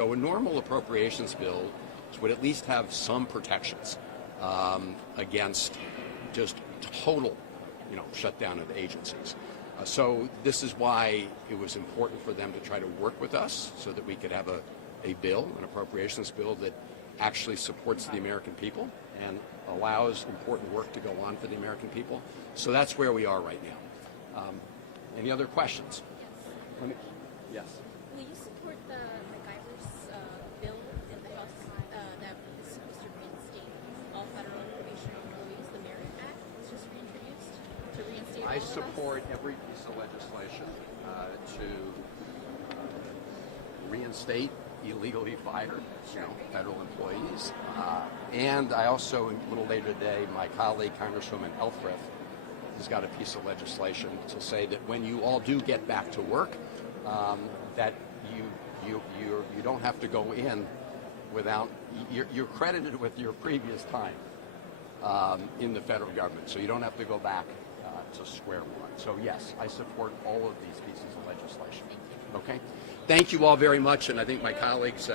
So a normal appropriations bill would at least have some protections against just total, shutdown of agencies. So this is why it was important for them to try to work with us so that we could have a bill, an appropriations bill that actually supports the American people and allows important work to go on for the American people. So that's where we are right now. Any other questions? Yes. Will you support the MacGyver's bill in the House that is supposed to reinstate all federal probation employees? The Merit Act was just reintroduced to reinstate all I of us? support every piece of legislation to reinstate illegally fired federal employees. And I also, a little later today, my colleague, Congresswoman Elfreth, has got a piece of legislation to say that when you all do get back to work, that you don't have to go in without, you're credited with your previous time in the federal government, so you don't have to go back to square one. So yes, I support all of these pieces of legislation. Okay? Thank you all very much, and I think my colleagues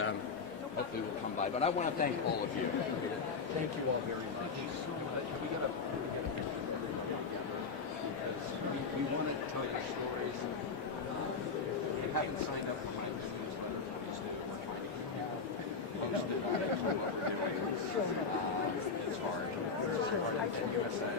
hopefully will come by. But I want to thank all of you. Thank you all very much. We want to tell your stories. If you haven't signed up for my newsletter, please do. We're trying to post it on what we're doing. It's hard. It's hard to get USA.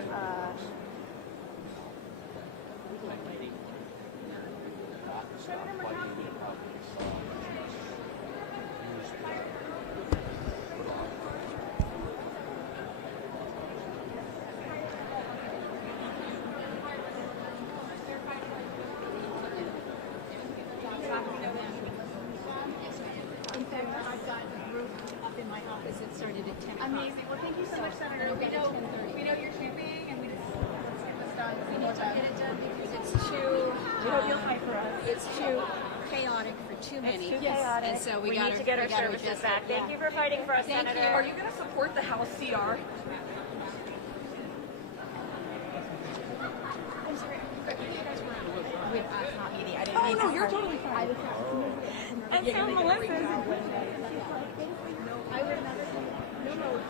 Amazing. Well, thank you so much, Senator. We know you're tubing, and let's get this done. We need to get it done because it's too. We hope you'll fight for us. It's too chaotic for too many. It's too chaotic. And so we gotta, need to get our services services back. Thank you for fighting for us, Thank Senator. you. Are you going to support the House CR? I'm sorry. You guys were with us, not me. I didn't. Oh no, you're totally fine. And so Melissa. I would never. No.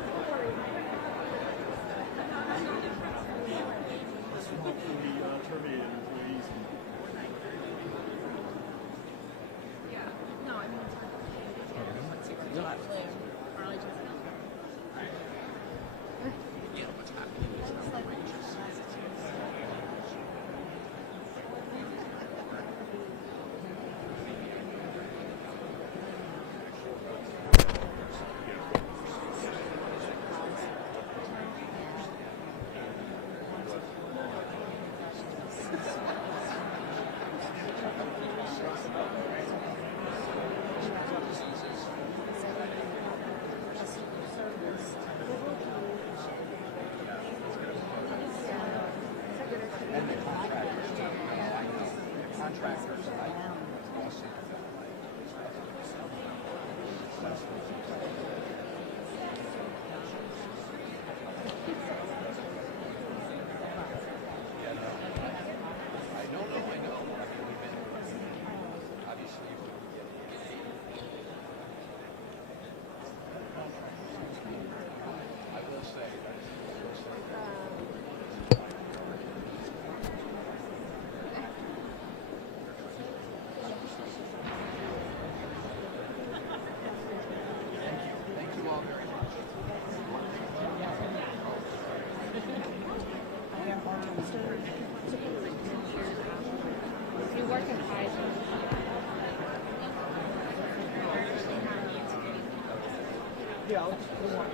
Yeah, let's go on.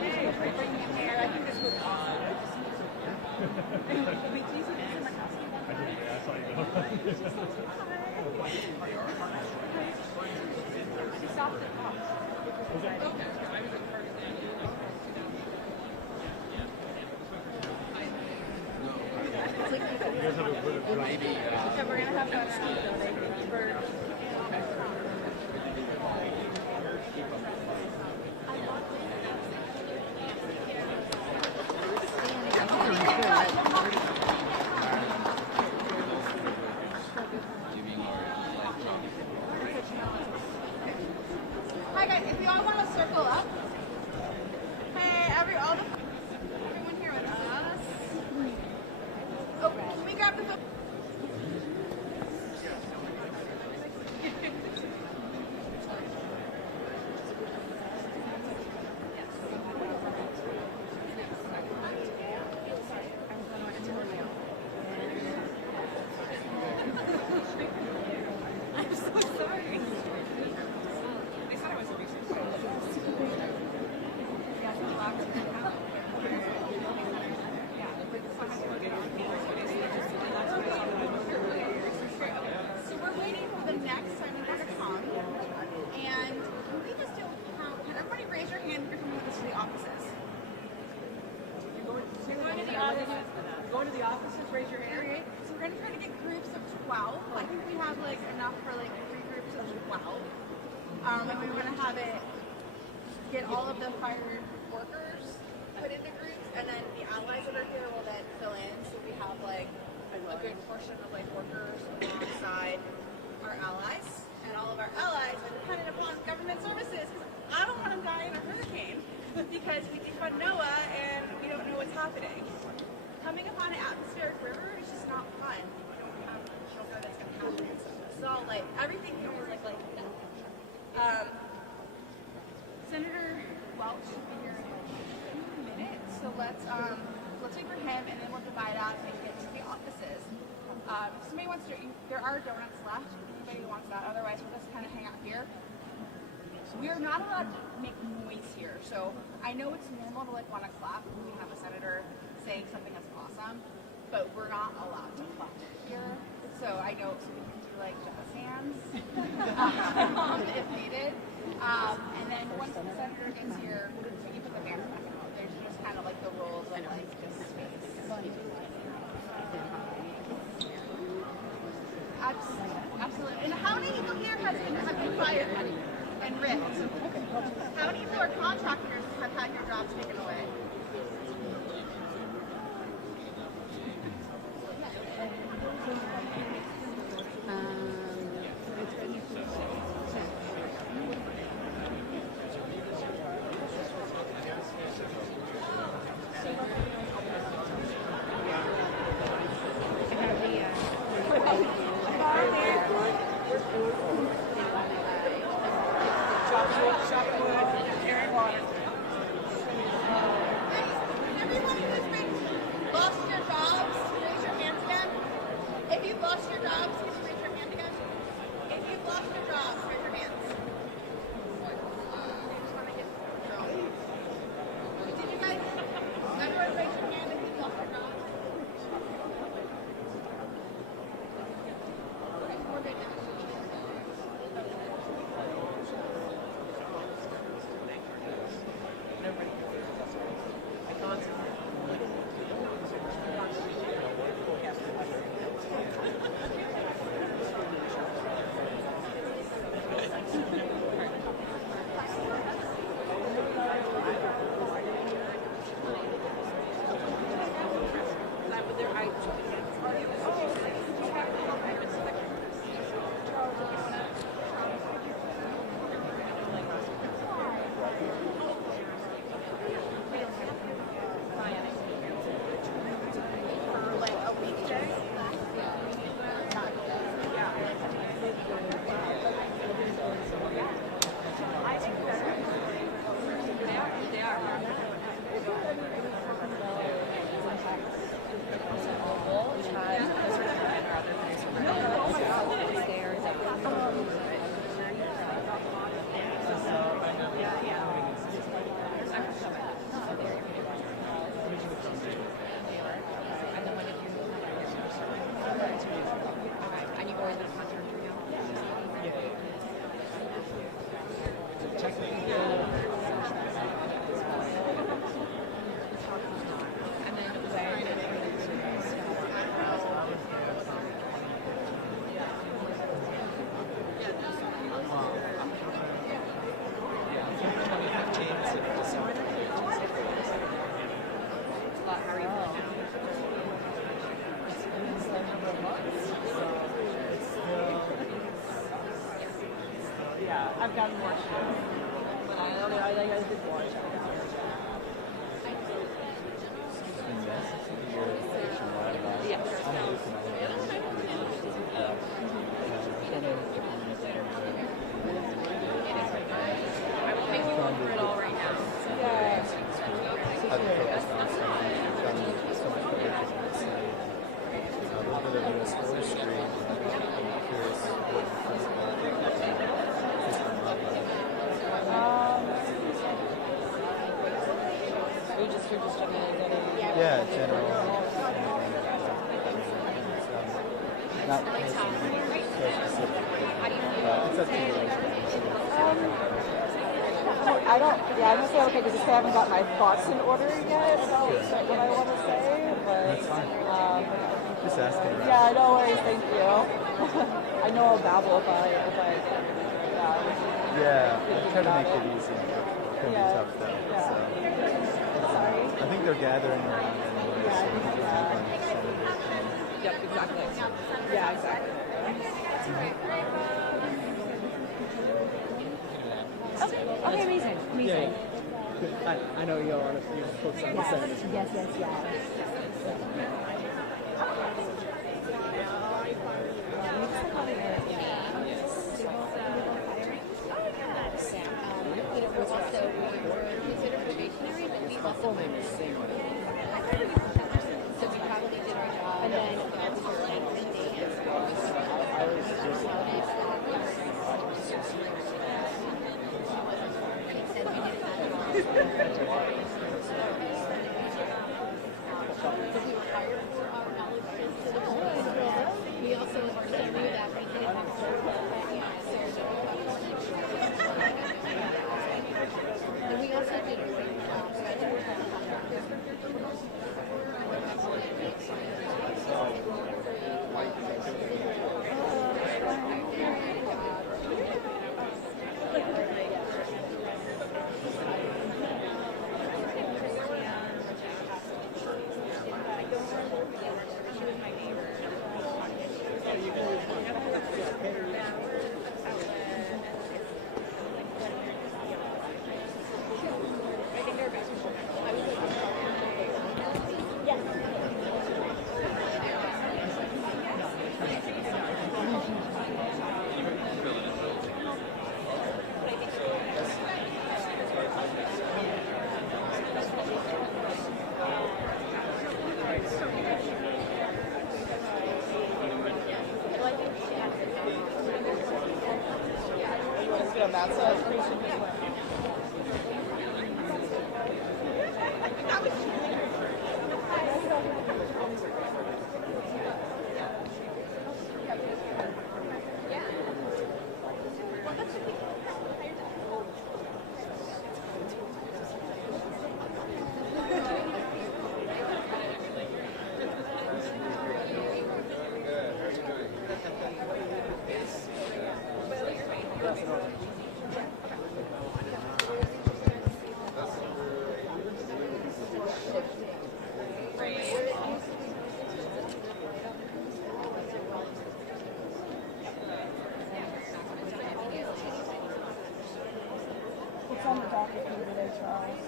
Hey, for bringing him here. I think this was awesome. Wait, do you see this in the costume? I did, yeah, I saw you go. She stopped at Fox. Maybe. So we're going to have photos for... Hi guys, if you all want to circle up. Hey, everyone here with us. Oh, can we grab the phone? I'm so sorry. They said I was a recent. So we're waiting for the next senator to come, and can we just do a count? Can everybody raise your hand if you're coming with us to the offices? You're going to the offices. Going to the offices, raise your hand. Okay. So we're gonna try to get groups of 12. I think we have like enough for like 3 groups of 12. And we want to have it get all of the fired workers put into groups, and then the allies that are here will then fill in. So we have like a good portion of like workers alongside our allies, and all of our allies are dependent upon government services. Because I don't want to die in a hurricane because we defund NOAA and we don't know what's happening. Coming upon an atmospheric river is just not fun. You don't know that's gonna happen. So like everything here is like Senator Welch should be here in a minute. So let's wait for him, and then we'll divide out and get to the offices. If somebody wants to, there are donuts left. If anybody wants that, otherwise we'll just kind of hang out here. We are not allowed to make noise here. So I know it's normal to like want to clap when we have a senator saying something that's awesome, but we're not allowed to clap here. So I know, so we can do like jazz hands if needed. And then once the senator gets here, we can put the banner back out. There's just kind of like the rules of like just space. Absolutely. And how many people here have been fired and ripped? How many people are contractors have had your jobs taken away? Everyone who's been lost your jobs, raise your hands again. If you've lost your jobs, can you raise your hand again? If you've lost your jobs, raise your hands. I just want to get did you guys everyone raise your hand if you've lost your jobs? Okay, we're good now. I've gotten more. did watch it. Yeah, general. Not so specific. It's up to you. I don't, yeah, I'm gonna say okay because I haven't got my thoughts in order yet about what I want to say, but That's fine. Just asking around. yeah, no worries, thank you. I know I'll babble if I Yeah, I try to make it easy. It can be Yeah. tough though. Yeah. So Sorry. I think they're gathering around anyway. So people have Yep, exactly. Yeah, exactly. Okay, amazing. Amazing. I know you want to put something to say. Yes, yes, yes. My full name is Sam. So we probably did our job. And then we also already knew that we didn't have a and we also did a great job. What's on the docket for you today, Charles?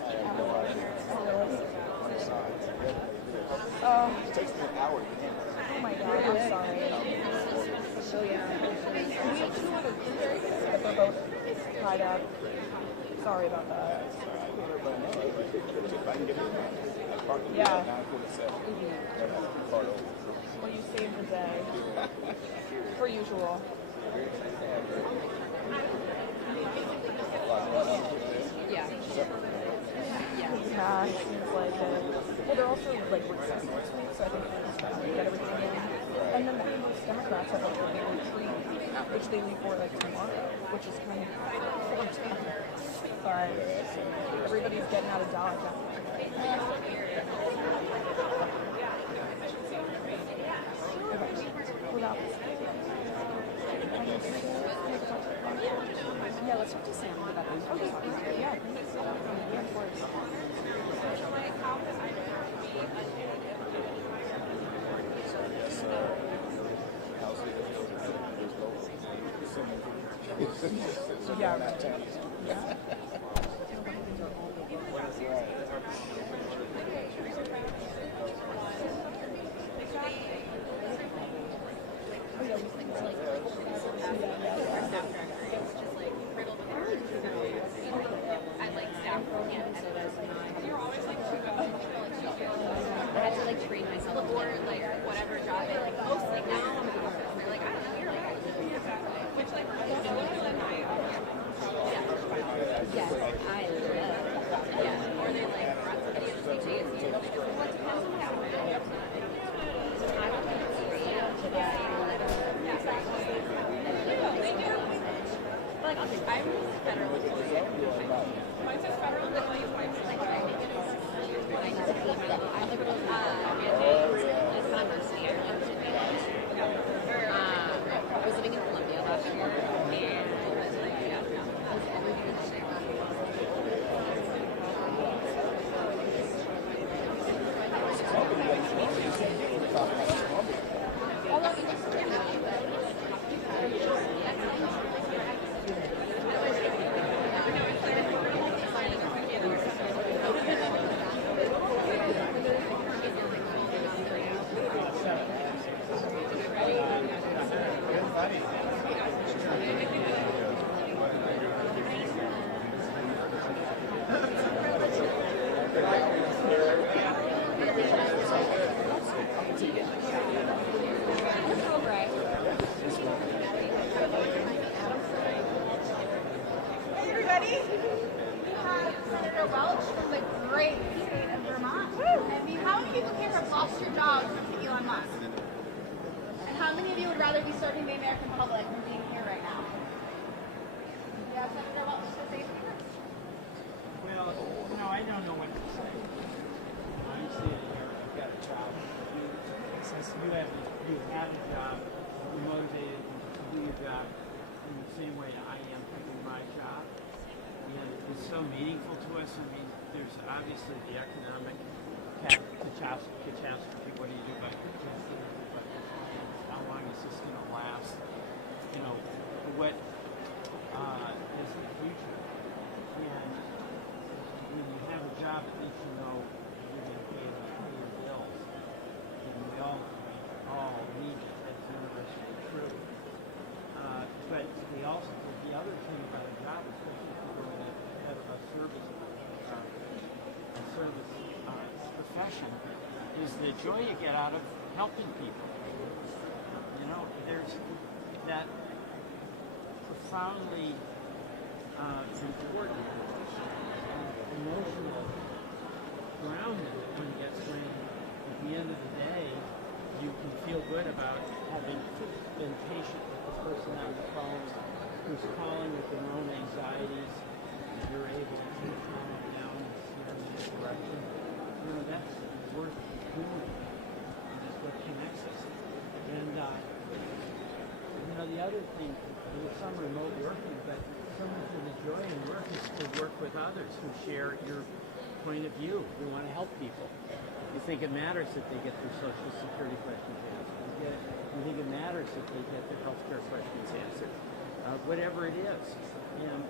Oh my God, I'm sorry. So yeah. We're both tied up. Sorry about that. Yeah. Well, you saved the day. Per usual. Yeah. Yeah, it seems like it. Well, they're also like recess next week, so I think they're just trying to get everything in. And then the Democrats have like a big retreat, which they leave for like tomorrow, which is kind of but everybody's getting out of Dodge after today. Yeah, let's talk to Sam about this. Okay, yeah, thanks. Yeah, of course. Yeah. Yes, I love. Yeah, or they like any of the CTAs. What depends on what hour. I would think it's 3 to 11. Like I'm federal employee. Mine says federal employees, mine says Like federal. I make it I just email. I look at it's my first year. I was living in Colombia last year, and yeah, I was everything in the same. Hey everybody, we have Senator Welch from the great state of Vermont. I mean, how many people here have lost your jobs to Elon Musk? And how many of you would rather be serving the American public than being here right now? You have Senator Welch to say something? Well, I don't know what to say. I'm sitting here, I've got a job. Since you had a job, you're motivated to do your job in the same way that I am to do my job. And it's so meaningful to us. I mean, there's obviously the economic catastrophe. What do you do about catastrophe? How long is this going to last? What is the future? And when you have a job, at least you know you're going to pay your bills. And we all need it. That's universally true. But the other thing about a job, especially if you're going to have a service profession, is the joy you get out of helping people. There's that profoundly important emotional grounding one gets when, at the end of the day, you can feel good about having been patient with the person on the phone who's calling with their own anxieties. You're able to calm them down and steer them in the direction. That's worth doing. And that's what connects us. And the other thing, there's some remote working, but some of the joy in work is to work with others who share your point of view. You want to help people. You think it matters that they get their Social Security questions answered. You think it matters that they get their health care questions answered. Whatever it is. And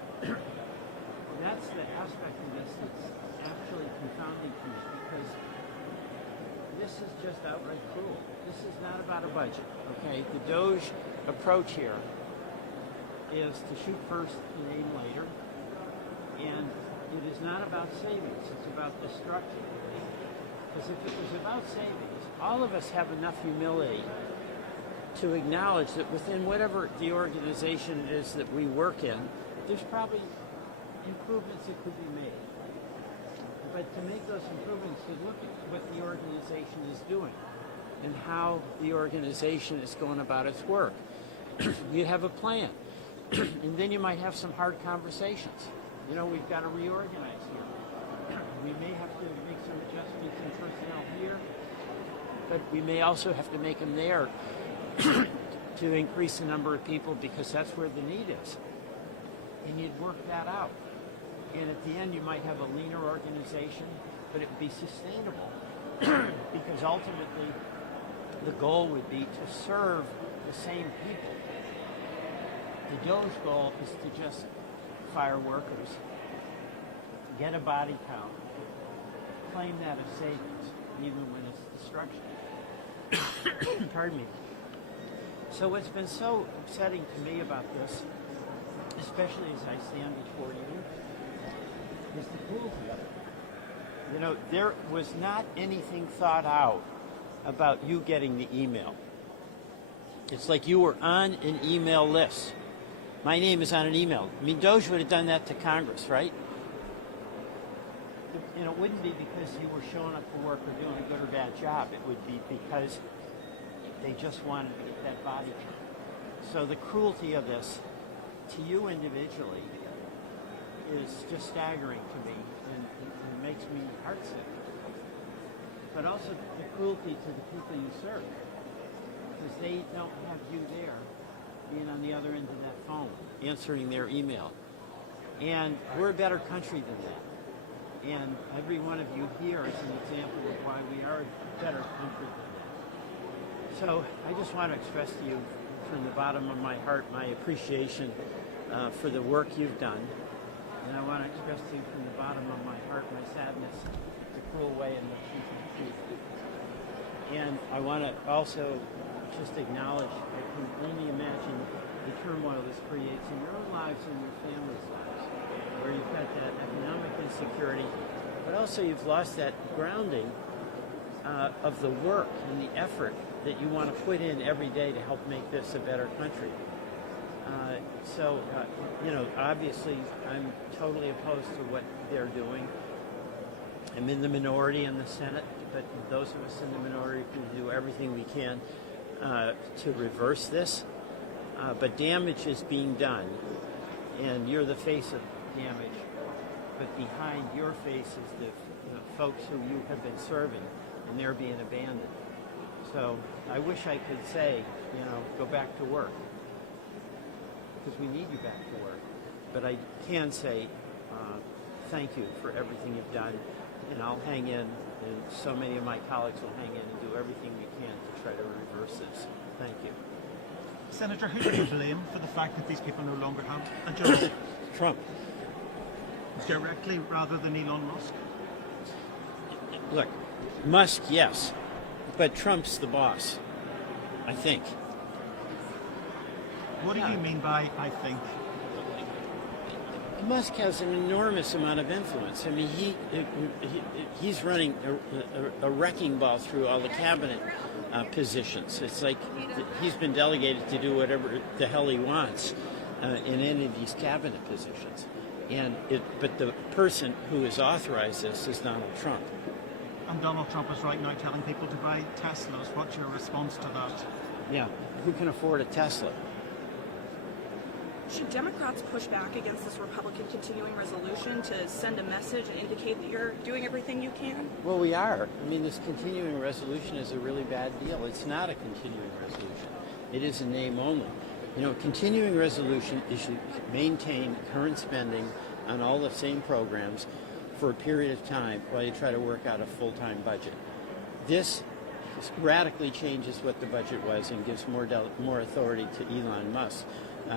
that's the aspect of this that's actually confounding to me, because this is just outright cruel. This is not about a budget, okay? The DOGE approach here is to shoot first and aim later, and it is not about savings, it's about destruction. Because if it was about savings, all of us have enough humility to acknowledge that within whatever the organization it is that we work in, there's probably improvements that could be made. But to make those improvements, you look at what the organization is doing and how the organization is going about its work. You have a plan, and then you might have some hard conversations. We've got to reorganize here. We may have to make some adjustments in personnel here, but we may also have to make them there to increase the number of people, because that's where the need is. And you'd work that out. And at the end, you might have a leaner organization, but it would be sustainable. Because ultimately, the goal would be to serve the same people. The DOGE goal is to just fire workers, get a body count, claim that as savings, even when it's destruction. Pardon me. So what's been so upsetting to me about this, especially as I stand before you, is the cruelty. There was not anything thought out about you getting the email. It's like you were on an email list. My name is on an email. I mean, DOGE would have done that to Congress, right? And it wouldn't be because you were showing up for work or doing a good or bad job. It would be because they just wanted to get that body count. So the cruelty of this to you individually is just staggering to me and makes me heartsick. But also the cruelty to the people you serve, because they don't have you there being on the other end of that phone, answering their email. And we're a better country than that. And every one of you here is an example of why we are a better country than that. So I just want to express to you from the bottom of my heart my appreciation for the work you've done. And I want to express to you from the bottom of my heart my sadness at the cruel way in which you've been treated. And I want to also just acknowledge, I can only imagine the turmoil this creates in your own lives and your family's lives, where you've got that economic insecurity, but also you've lost that grounding of the work and the effort that you want to put in every day to help make this a better country. Obviously, I'm totally opposed to what they're doing. I'm in the minority in the Senate, but those of us in the minority can do everything we can to reverse this. But damage is being done, and you're the face of damage. But behind your face is the folks who you have been serving, and they're being abandoned. So I wish I could say, go back to work, because we need you back to work. But I can say thank you for everything you've done, and I'll hang in, and so many of my colleagues will hang in and do everything we can to try to reverse this. Thank you. Senator, who do you blame for the fact that these people no longer have a job? Trump. Directly rather than Elon Musk? Look, Musk, yes, but Trump's the boss, I think. What do you mean by "I think"? Musk has an enormous amount of influence. I mean, he's running a wrecking ball through all the cabinet positions. It's like he's been delegated to do whatever the hell he wants in any of these cabinet positions. But the person who has authorized this is Donald Trump. And Donald Trump is right now telling people to buy Teslas. What's your response to that? Yeah, who can afford a Tesla? Should Democrats push back against this Republican continuing resolution to send a message and indicate that you're doing everything you can? Well, we are. I mean, this continuing resolution is a really bad deal. It's not a continuing resolution. It is a name only. Continuing resolution is to maintain current spending on all the same programs for a period of time while you try to work out a full-time budget. This radically changes what the budget was and gives more authority to Elon Musk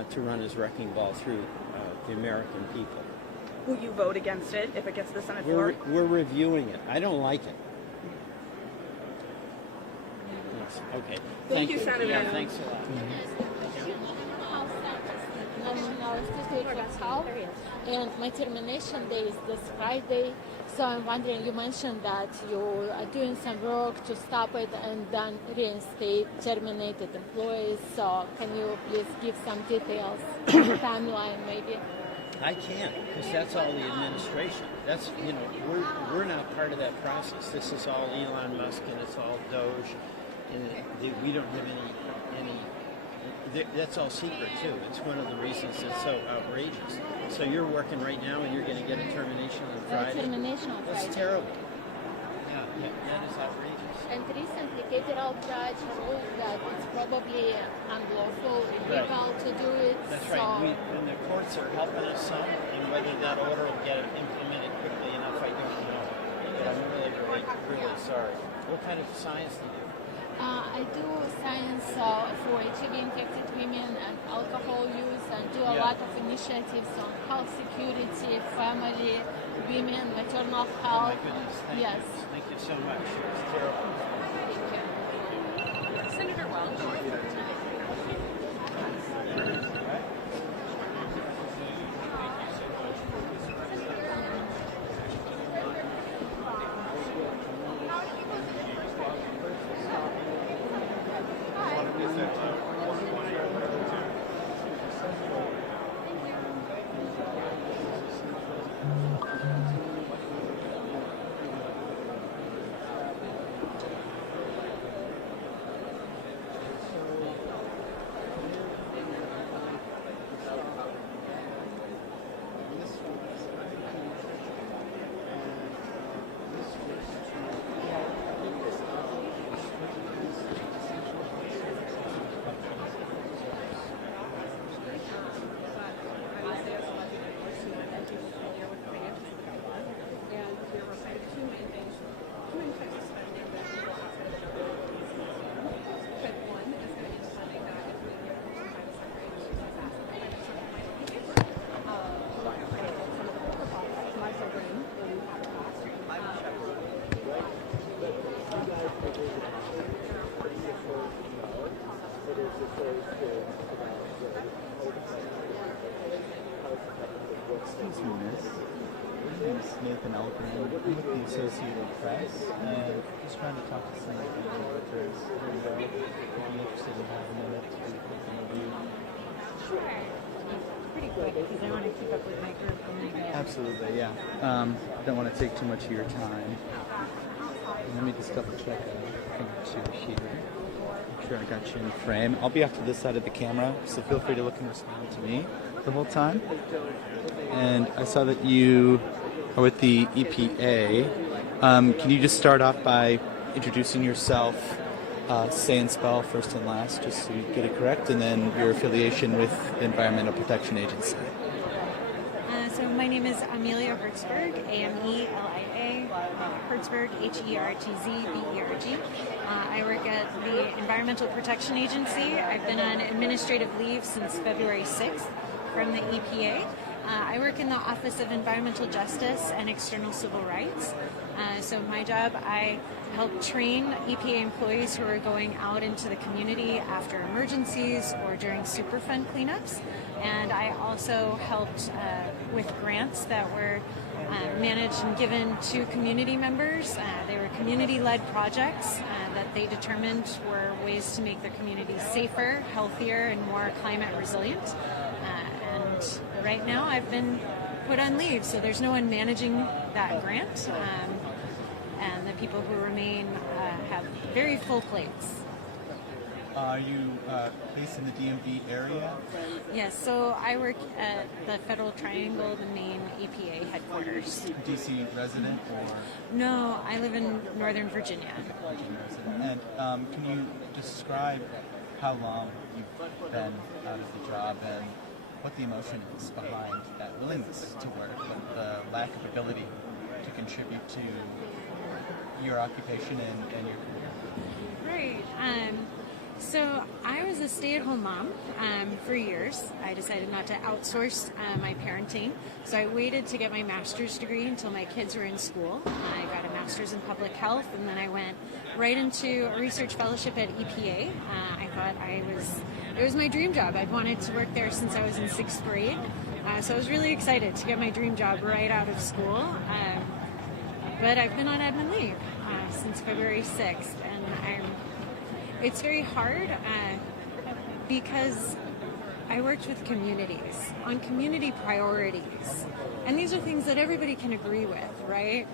to run his wrecking ball through the American people. Will you vote against it if it gets to the Senate floor? We're reviewing it. I don't like it. Yes. Okay. Thank you, Senator. Yeah, thanks a lot. And my termination day is this Friday. So I'm wondering, you mentioned that you are doing some work to stop it and then reinstate terminated employees. So can you please give some details, timeline maybe? I can't, because that's all the administration. That's, we're not part of that process. This is all Elon Musk and it's all DOGE. And we don't have any that's all secret too. It's one of the reasons it's so outrageous. So you're working right now and you're going to get a termination on Friday? Termination on Friday. That's terrible. Yeah, that is outrageous. And recently, federal judge ruled that it's probably unlawful, illegal to do it. That's so right. And the courts are helping us some, and whether that order will get implemented quickly enough, I don't know. But I'm really sorry. What kind of science do you do? I do science for HIV infected women and alcohol use, and do a lot of initiatives on health security, family, women, maternal health. Oh my goodness, Yes. Thank you so much. It's terrible. Senator Welch. Excuse me, miss. My name is Nathan Elkin. I'm with the Associated Press, and just trying to talk to some of the workers. And if you'd be interested in having a minute to do an interview. Pretty quick because I want to keep up with my group. Absolutely, yeah. Don't want to take too much of your time. Let me just double check that. Here. Make sure I got you in frame. I'll be off to this side of the camera, so feel free to look and respond to me the whole time. And I saw that you are with the EPA. Can you just start off by introducing yourself, say and spell first and last, just so you get it correct, and then your affiliation with the Environmental Protection Agency? So my name is Amelia Hertzberg, A-M-E-L-I-A, Hertzberg, H-E-R-T-Z-B-E-R-G. I work at the Environmental Protection Agency. I've been on administrative leave since February 6th from the EPA. I work in the Office of Environmental Justice and External Civil Rights. So my job, I help train EPA employees who are going out into the community after emergencies or during Superfund cleanups. And I also helped with grants that were managed and given to community members. They were community-led projects that they determined were ways to make their communities safer, healthier, and more climate resilient. And right now I've been put on leave, so there's no one managing that grant. And the people who remain have very full plates. Are you based in the DMV area? Yes, so I work at the Federal Triangle, the main EPA headquarters. DC resident or? No, I live in Northern Virginia. And can you describe how long you've been out of the job and what the emotion is behind that willingness to work, but the lack of ability to contribute to your occupation and your career? Right. So I was a stay-at-home mom for years. I decided not to outsource my parenting. So I waited to get my master's degree until my kids were in school. I got a master's in public health, and then I went right into a research fellowship at EPA. I thought it was my dream job. I'd wanted to work there since I was in 6th grade. So I was really excited to get my dream job right out of school. But I've been on admin leave since February 6th, and it's very hard because I worked with communities on community priorities. And these are things that everybody can agree with, right?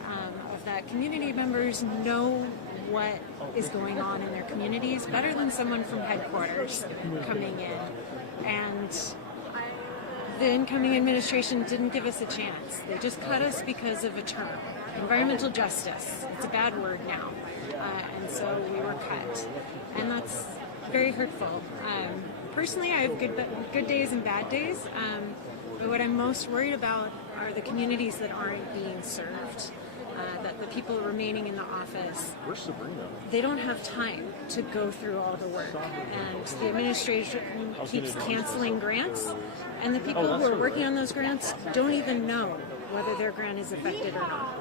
Of that community members know what is going on in their communities better than someone from headquarters coming in. And the incoming administration didn't give us a chance. They just cut us because of a term. Environmental justice. It's a bad word now. And so we were cut. And that's very hurtful. Personally, I have good days and bad days. But what I'm most worried about are the communities that aren't being served. That the people remaining in the office, they don't have time to go through all the work. And the administration keeps canceling grants. And the people who are working on those grants don't even know whether their grant is affected or not.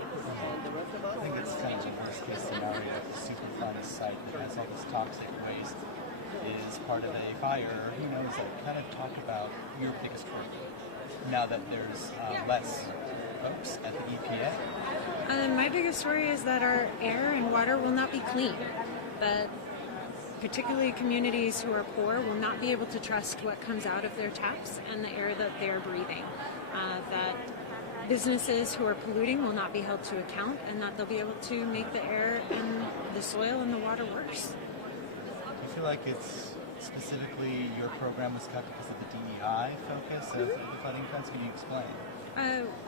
I think it's kind of a worst case scenario. The Superfund site that has all this toxic waste is part of a fire. Who knows? Kind of talk about your biggest worry now that there's less folks at the EPA. My biggest worry is that our air and water will not be clean. That particularly communities who are poor will not be able to trust what comes out of their taps and the air that they're breathing. That businesses who are polluting will not be held to account, and that they'll be able to make the air and the soil and the water worse. Do you feel like it's specifically your program was cut because of the DEI focus of the flooding funds? Can you explain?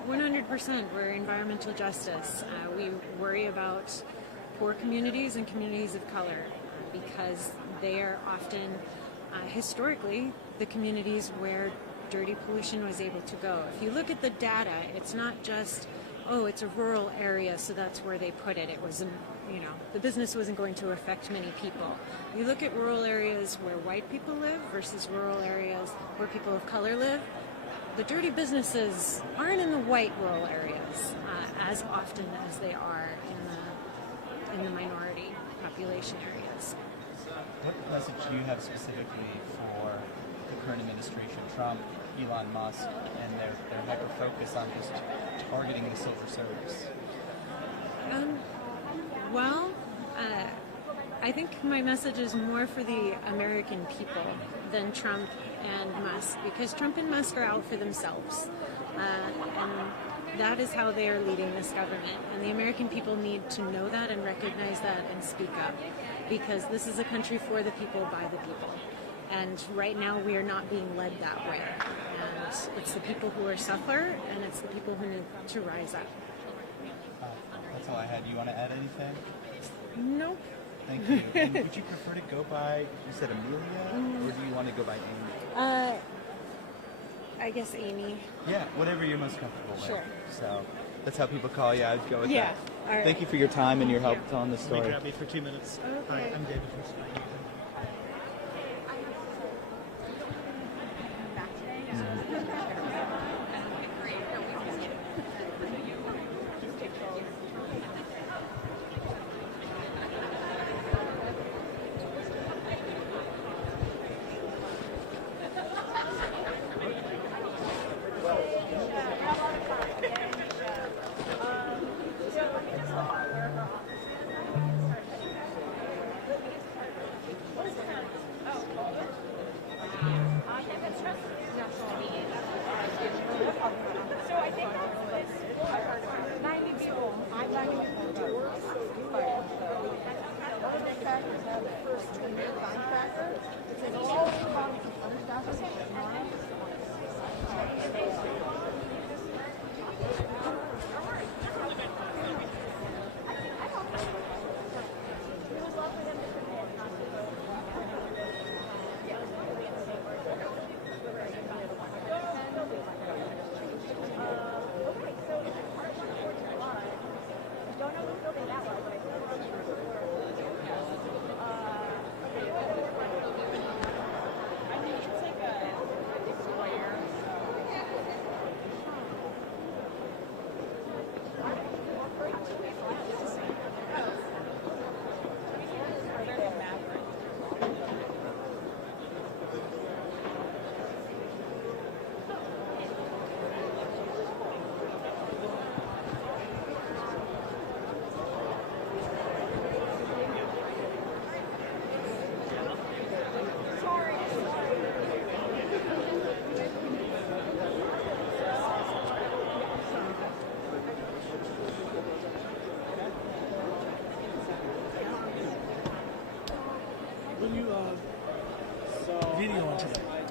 100%. We're environmental justice. We worry about poor communities and communities of color because they are often, historically, the communities where dirty pollution was able to go. If you look at the data, it's not just, it's a rural area, so that's where they put it. It wasn't, the business wasn't going to affect many people. You look at rural areas where white people live versus rural areas where people of color live, the dirty businesses aren't in the white rural areas as often as they are in the minority population areas. What message do you have specifically for the current administration, Trump, Elon Musk and their hyper focus on just targeting the civil service? Well, I think my message is more for the American people than Trump and Musk, because Trump and Musk are out for themselves. And that is how they are leading this government. And the American people need to know that and recognize that and speak up, because this is a country for the people, by the people. And right now we are not being led that way. And it's the people who are suffer, and it's the people who need to rise up. That's all I had. You want to add anything? Nope. Thank you. And would you prefer to go by, you said Amelia, or do you want to go by Amy? I guess Amy. Yeah, whatever you're most comfortable with. Sure. So that's how people call you. I'd go with Yeah. that. All right. Thank you for your time and your help telling the Let me story. grab you for 2 minutes. Hi, I'm David from Schatz.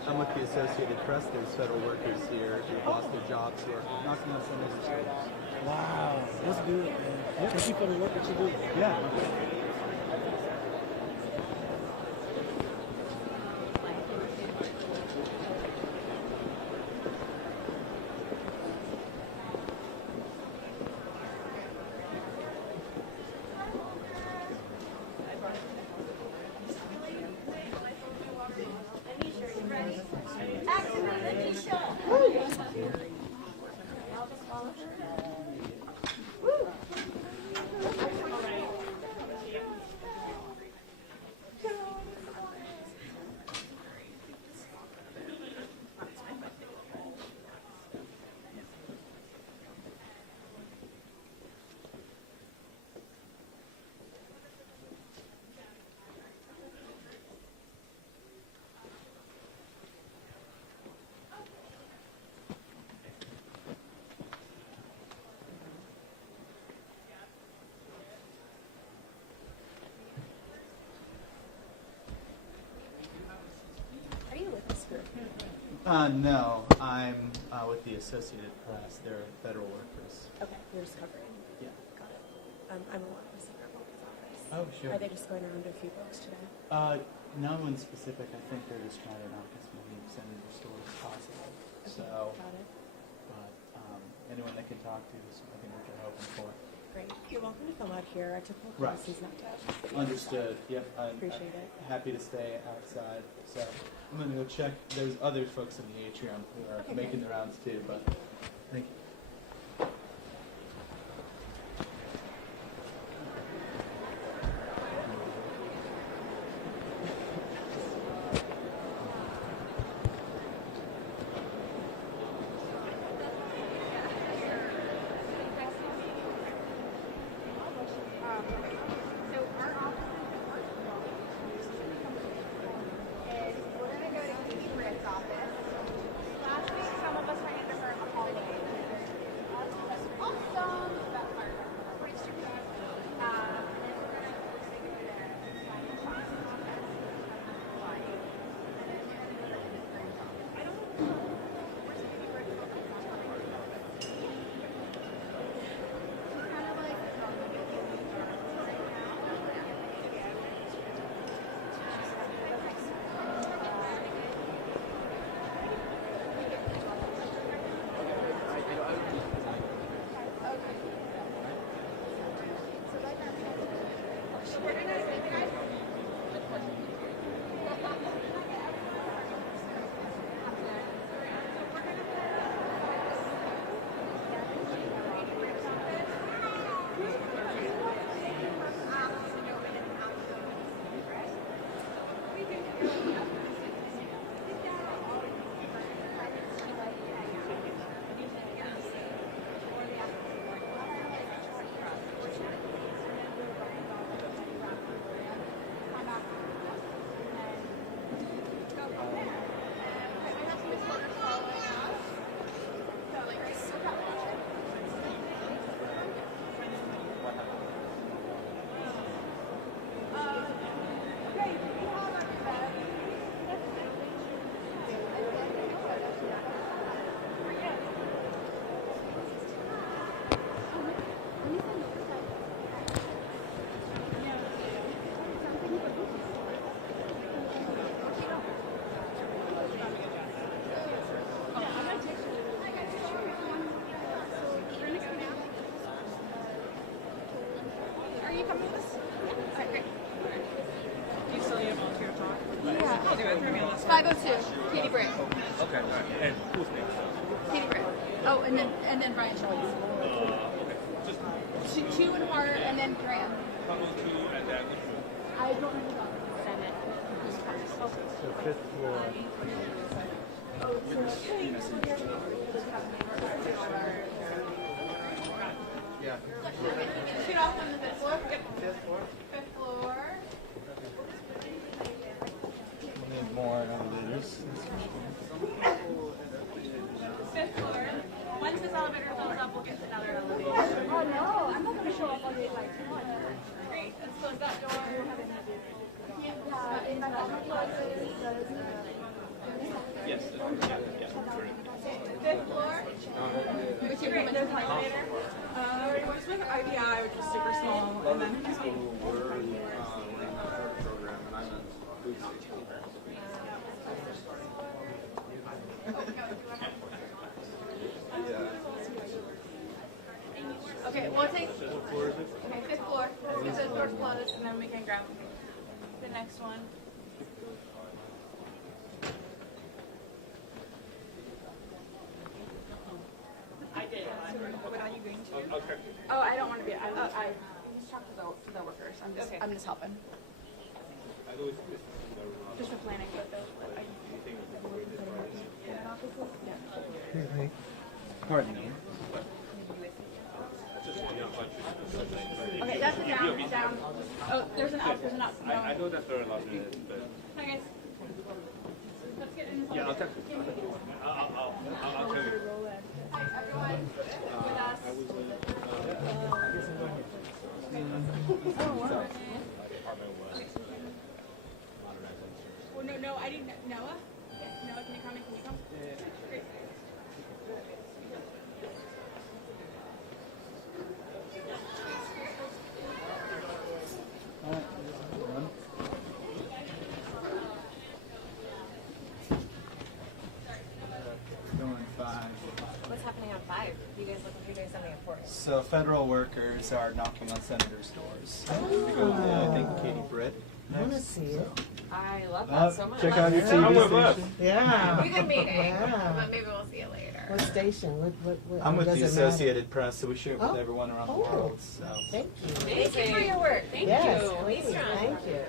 I'm with the Associated Press. There's federal workers here who've lost their jobs who are knocking on senators' doors. Wow, that's good, man. Thank you for the work that you do. Yeah. Are you with this group? No, I'm with the Associated Press. They're federal workers. Okay, you're just covering. Yeah. Got it. I'm a lot of Secret Republic's office. Oh, sure. Are they just going around to a few folks today? No one specific. I think they're just trying to knock as many senators' doors as possible. So, Got it. but anyone they can talk to is I think what they're hoping for. Great. You're welcome to film out here. I took full Right. classes not to. Understood. Yep. Appreciate it. Happy to stay outside. So I'm gonna go check. There's other folks in the atrium who are Okay, making great. the rounds too. But thank you. Are you coming with us? Okay, great. Do you still need a volunteer to talk? Yeah. Do it for me on this. 502, Katie Britt. Okay, all right. And who's next? Katie Britt. Oh, and then Brian Schultz. Okay. Just Two and Hart, and then Graham. how about two and then I don't know. Senate. So fifth floor. Yeah. Shoot off on the fifth floor. Fifth floor. We'll need more elevators. Fifth floor. Once this elevator fills up, we'll get to another elevator. Oh no, I'm not going to show up on the like 10. Great, let's close that door. Yeah, in my yes. Fifth floor. Which you there's an elevator. It's with IBI, which is super small, and then We're in the third program and I'm in food safety. Okay, we'll take. Okay, fifth floor. Let's get those doors closed, and then we can grab the next one. I did. What are you going to? Okay. Oh, I don't want to be. I just talk to the workers. I'm just helping. I know it's Just for planning. Pardon me. Okay, that's a down. Down. Oh, there's an up. There's an up. No. I know that there are a lot of it, but Hi guys. Let's get in this yeah, I'll elevator. text you. I'll tell you. Hi everyone. With us. Well, no, I didn't. Noah? Noah, can you come in? Can you come? Great. Going 5. What's happening on 5? You guys look like you're doing something important. So federal workers are knocking on senators' doors. We go to, I think, Katie Britt. I want to see it. I love that so much. Check out your Come with TV us. station. Yeah. We've been meeting, Yeah. but maybe we'll see you later. What station? What I'm with does the it matter? Associated Press, so we share it with Oh. everyone around the Oh. world. So. Thank you. Thank you for your work. Thank Yes, you. please. Lisa. Thank you.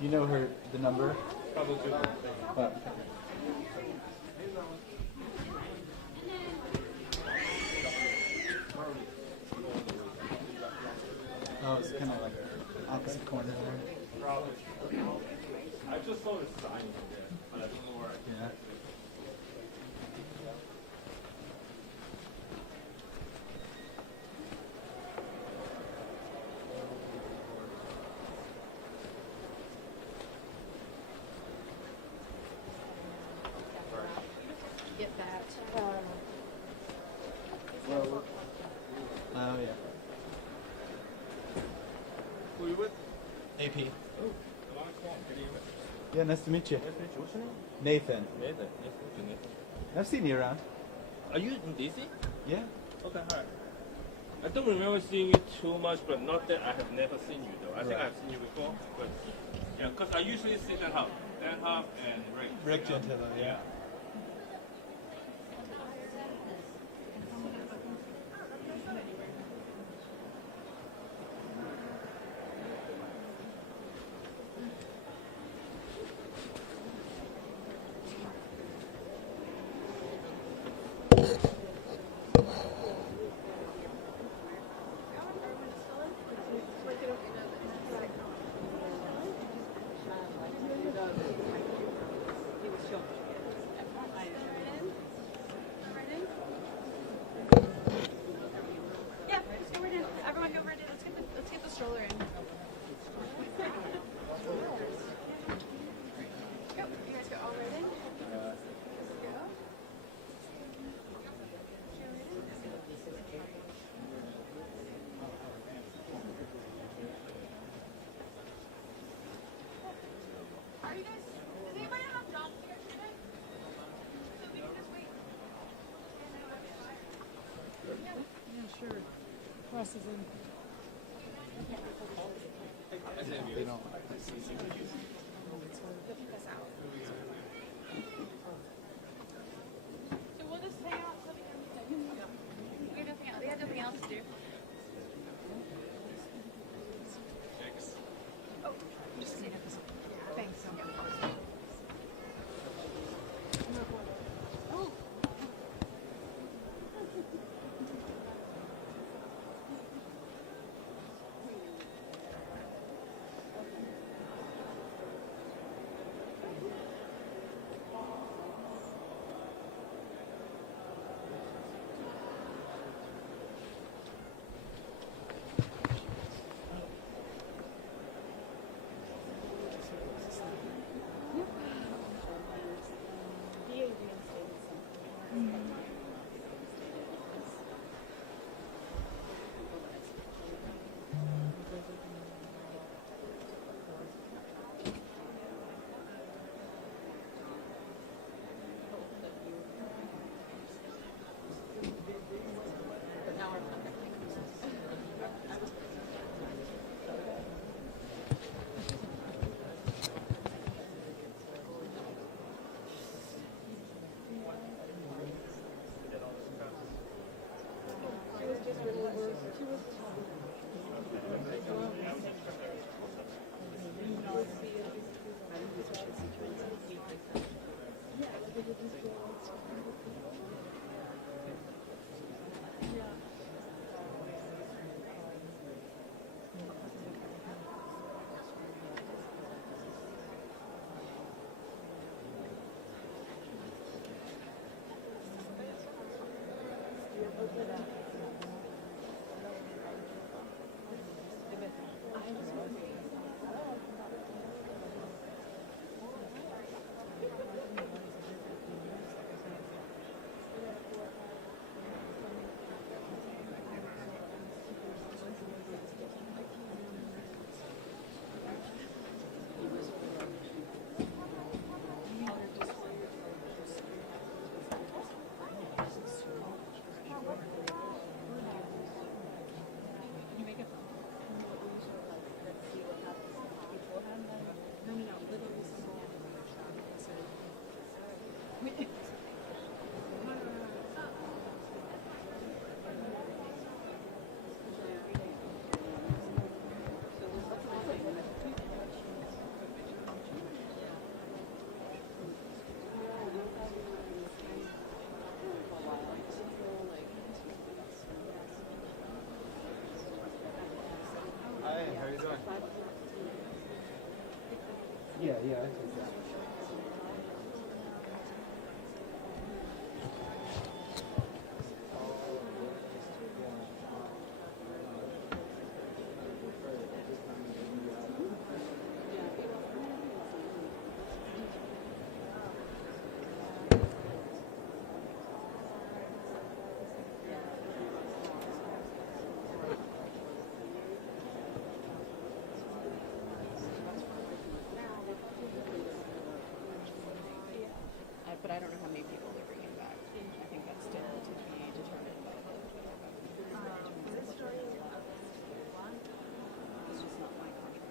You know her, the number? Probably. What? Oh, it's kind of like opposite corner there. I just saw the sign there, but I don't know where Yeah. Get that. Oh, yeah. Who are you with? AP. Yeah, nice to meet you. What's your name? Nathan. Nathan. Nice to meet you, Nathan. I've seen you around. Are you in DC? Yeah. Okay, hi. I don't remember seeing you too much, but not that I have never seen you though. I think Right. I've seen you before, but yeah, because I usually see Dan Huff and Rick. Rick Gentile, yeah. crosses in. They don't. So we'll just hang out till the end. We have nothing else. We have nothing else to do. Oh, just saying it. Thanks. Oh. Hi, how are you doing? Yeah, I think that. But I don't know how many people they're bringing back. I think that's still to be determined by the It's just not my contract.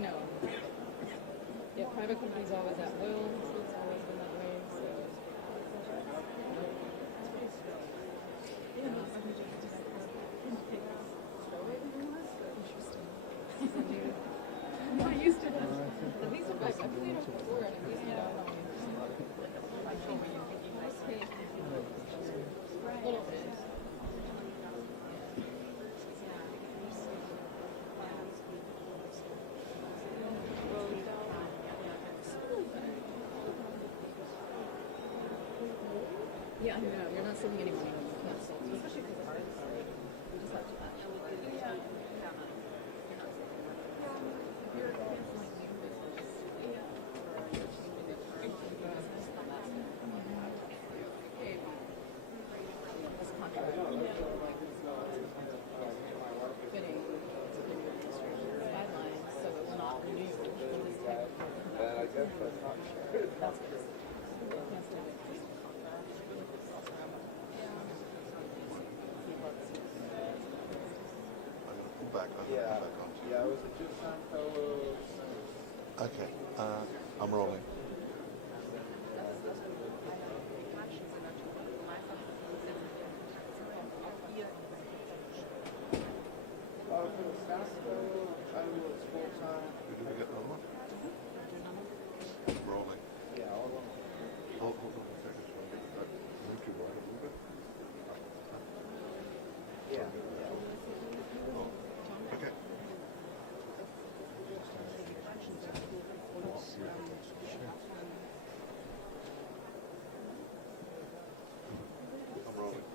No. Yeah, private companies always at will. It's always been that way. So. I'm not used to this. At least if I've played it before, and at least you know how yeah, I know. You're not saving any money when you cancel, especially because of ours. We just have to match. Yeah. You're canceling new business. Yeah. Or you're changing the terms of the business. The last thing. Okay. This contract. Fitting administration guidelines, so it will not renew for this type of program. back. Yeah, I was a Tucson fellow. Okay, I'm rolling. For the staff fellow, I was full-time. Did we get another one? Rolling. Yeah, all of them. Hold on a second. Move to right a little bit. Yeah. Oh, okay. I'm rolling.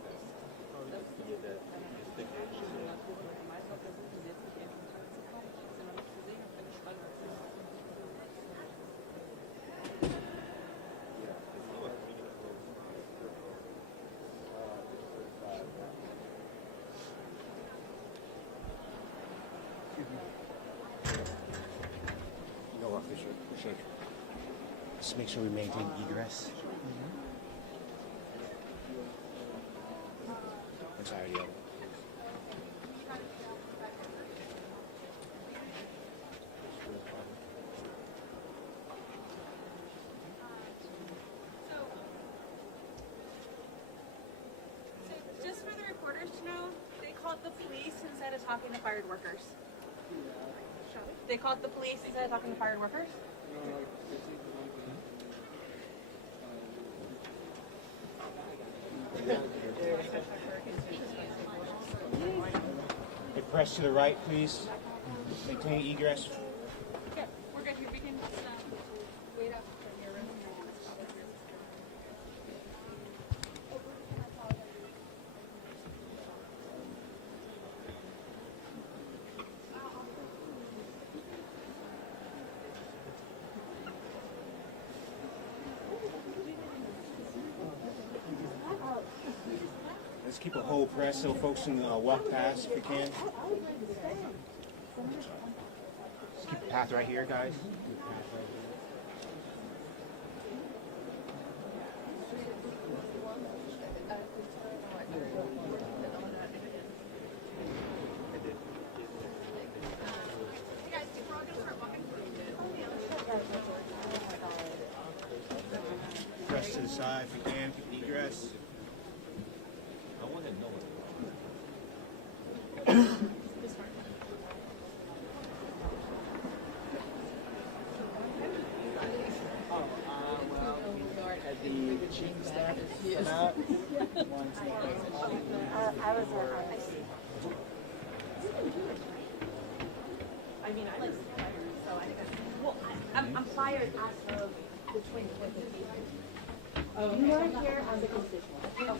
No official. Just make sure we maintain egress. Entirety of it. So just for the reporters to know, they called the police instead of talking to fired workers. They called the police instead of talking to fired workers. Hey, press to the right, please. Maintain egress. Okay, we're good here. We can just wait up for your room. Let's keep a hold press so folks can walk past if we can. Just keep the path right here, guys. Keep the path right here. Press to the side if you can. Keep egress. The chief staff come out. I mean, I was fired, so I think well, I'm fired as of the 25th. Oh, you are here as a constituent. Okay.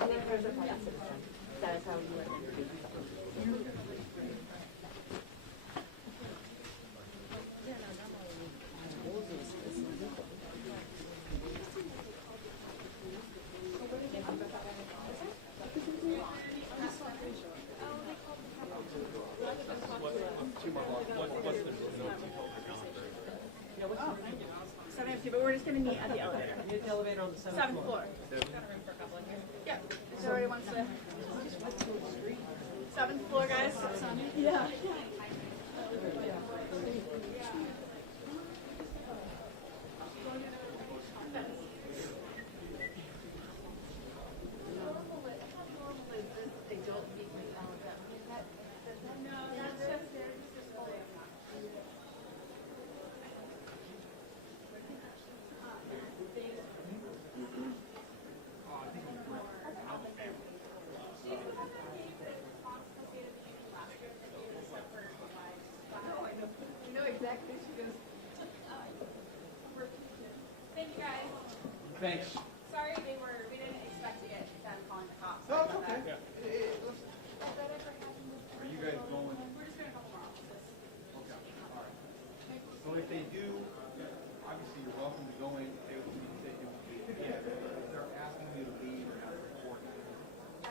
And then there's a private citizen. That is how you are meant to be. But we're just going to meet at the elevator. The elevator on the Seventh floor. Got a room for a couple in here. Yeah. So everybody wants to. Seventh floor, guys. Yeah. Thank you guys. Thanks. Sorry we didn't expect to get them calling the cops. No, it's okay. Yeah. Are you guys going? We're just going to couple more offices. Okay. All right. So if they do, obviously you're welcome to go in. If they're asking you to leave or not to report.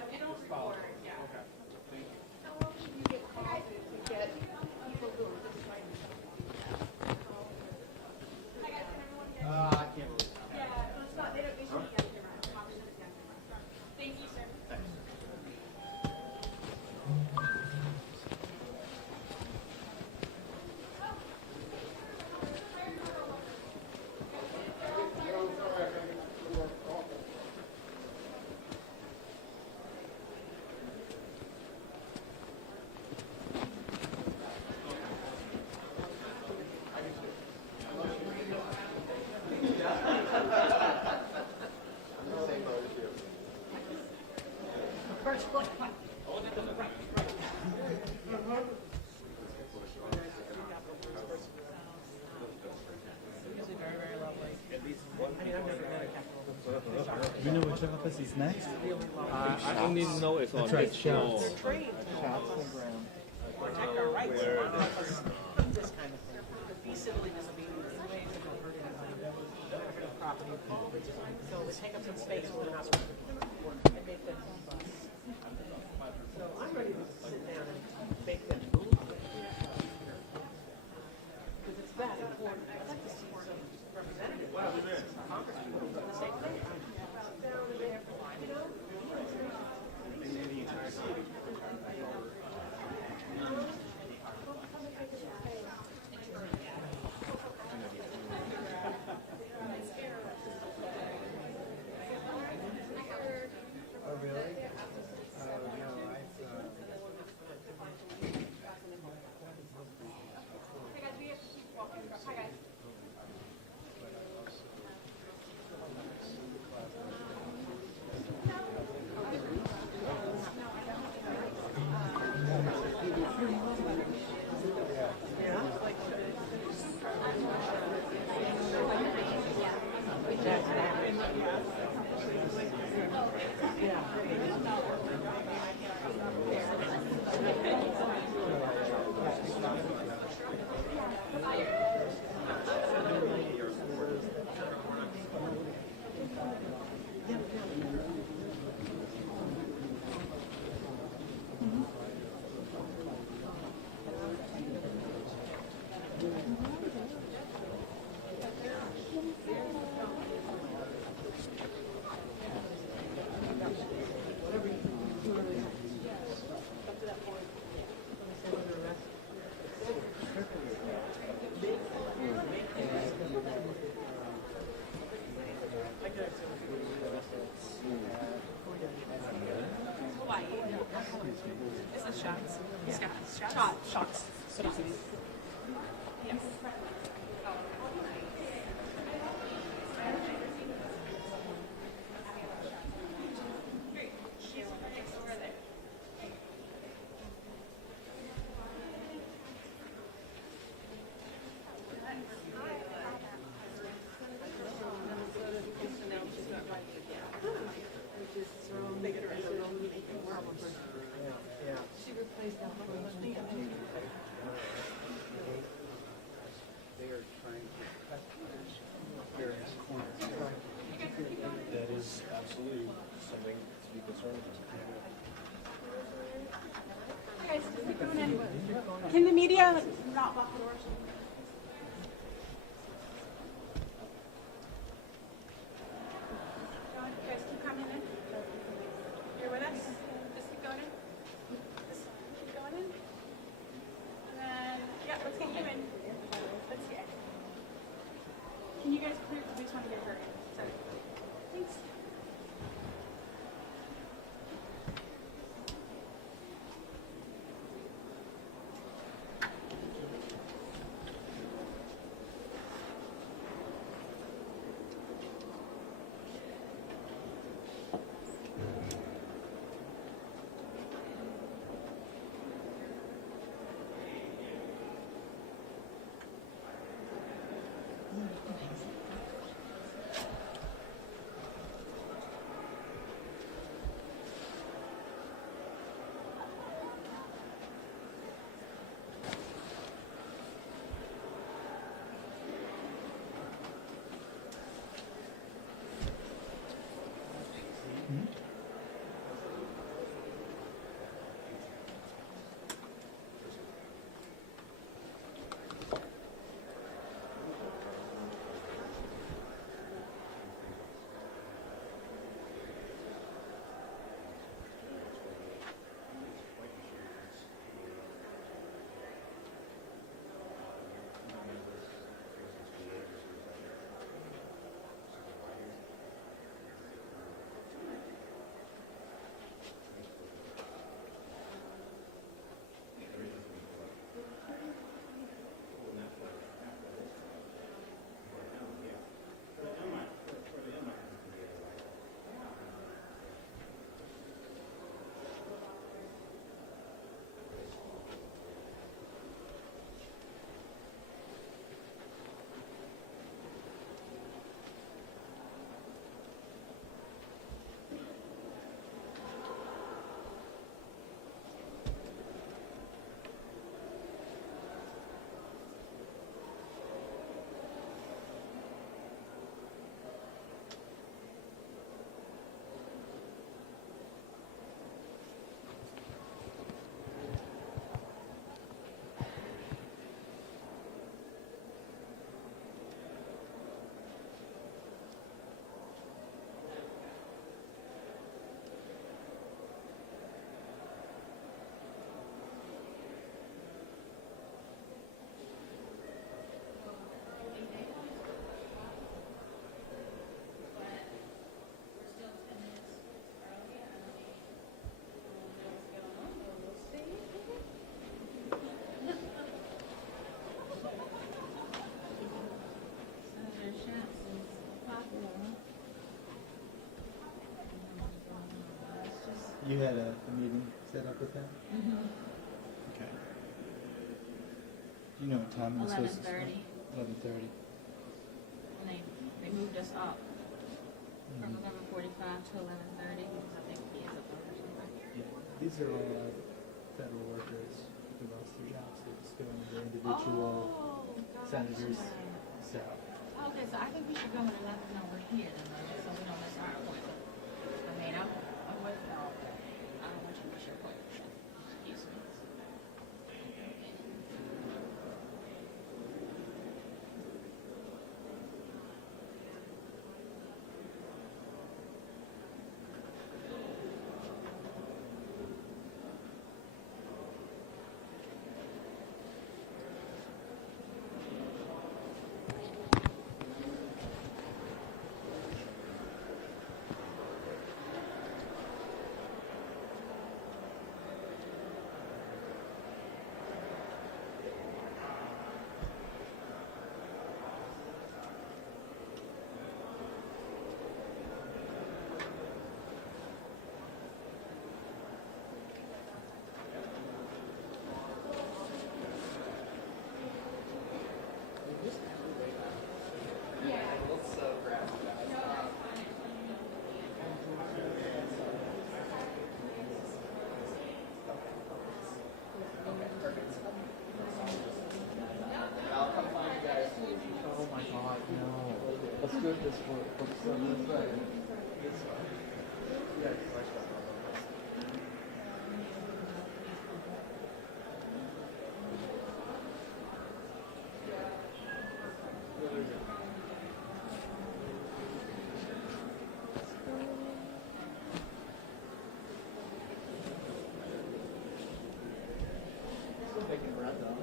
We don't report, yeah. Okay. Thank you. How often do you get calls to get people who are just trying to Hi guys, can everyone hear me? I can't really. Yeah, no, it's not. They should First foot. You know which office is next? I only know it's on That's right, this floor. Schatz. Schatz and Brown. Protect our rights from this kind of thing. Be civilly disobedient. Don't hurt anybody. Don't hurt property. So take up some space where they're not supposed to work and make them bus. So I'm ready to sit down and make them move. Because it's that important. I'd like to see some representatives. Congresspeople from the state thing. Down there, you know? Oh, really? Oh, no, Hey guys, we have to keep walking. Hi guys. This is Schatz. Schatz. Yes. She replaced that one. They are trying to cut various corners. That is absolutely something to be concerned about. Guys, just keep going in. Can the media not block the doors? Guys, keep coming in. You're with us? Just keep going in. Just keep going in. And then, yeah, let's get you in. Let's see. Can you guys clear? We just want to get her in. Sorry. Thanks. You had a meeting set up with them? Okay. Do you know what time it was supposed to start? 11:30. 11:30. And they moved us up from 11:45 to 11:30 because I think he has a vote or something. Yeah. These are all federal workers who lost their jobs. They just go into their individual senators. So. Okay, so I think we should go and let them know we're here then, so we don't miss our appointment. I mean, I'm with y'all, but I don't want you to miss your appointment. Excuse me. Oh my God, no. Let's do it this way. Let's do it this way. This way. Yes. Still making bread though.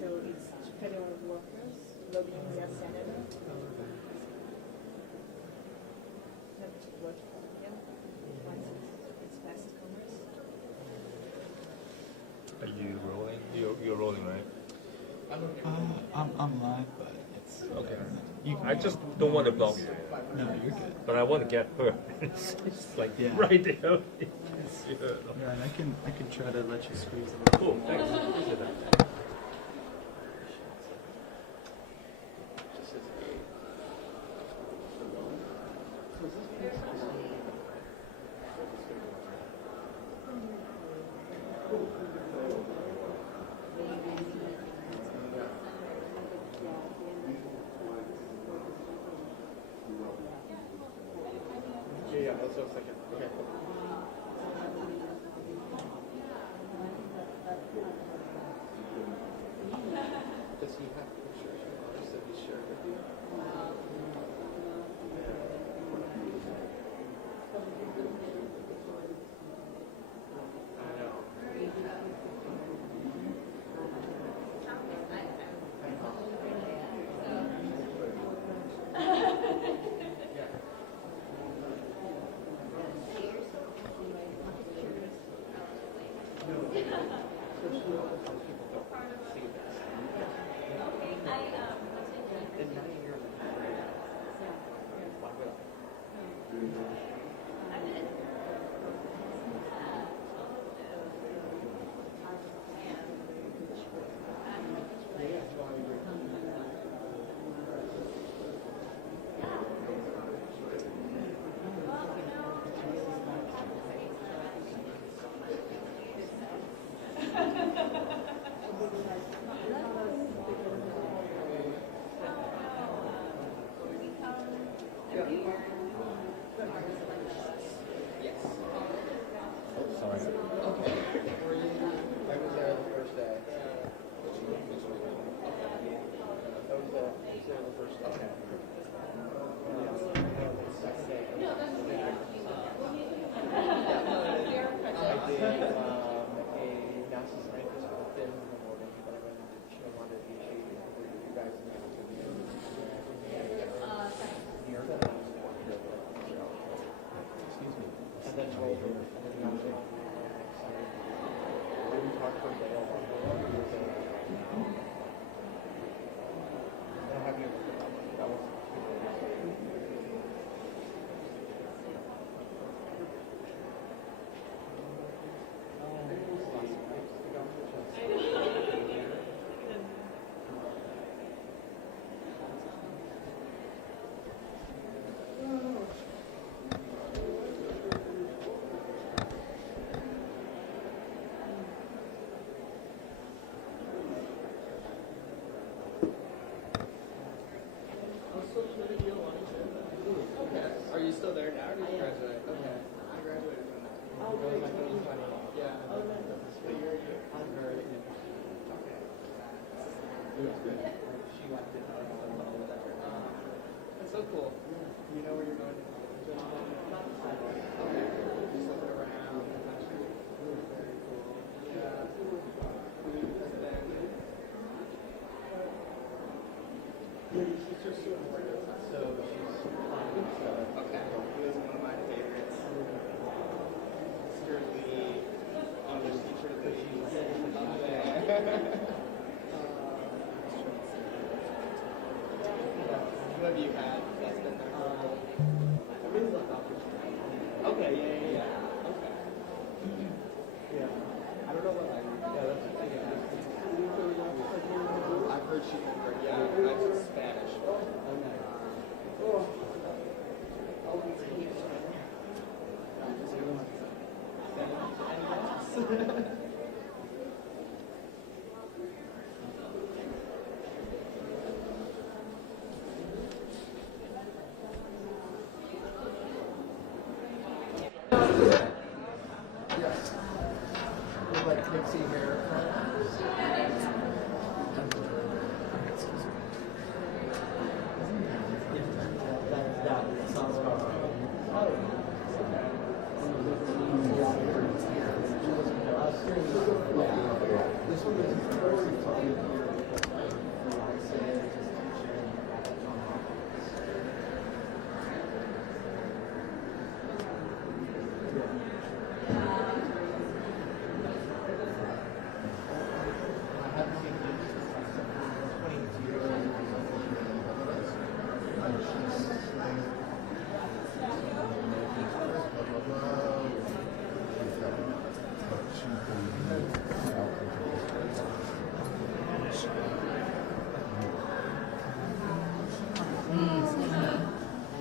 So it's federal workers lobbying their senator. Not to vote for him once it's passed Congress. Are you rolling? You're rolling, right? I'm live, but it's Okay. You I just don't want to block you. No, you're good. But I want to get her. It's like Yeah. right there. Yeah, and I can try to let you squeeze a little Cool. more. Thanks. Appreciate that. Yeah, that's what I was thinking. Okay. Does he have pictures or others that he shared with you? I know. Yeah. It's so cool. You know where you're going. Just looking around. Very cool. Yeah. She's just doing work. So she's okay. It was one of my favorites. Strictly English teacher that who have you had that's been there? I really love Dr. Okay, yeah. Okay. Yeah. I don't know what that's the thing. I've heard she's been great. Yeah, that's Spanish. Like Nixie here.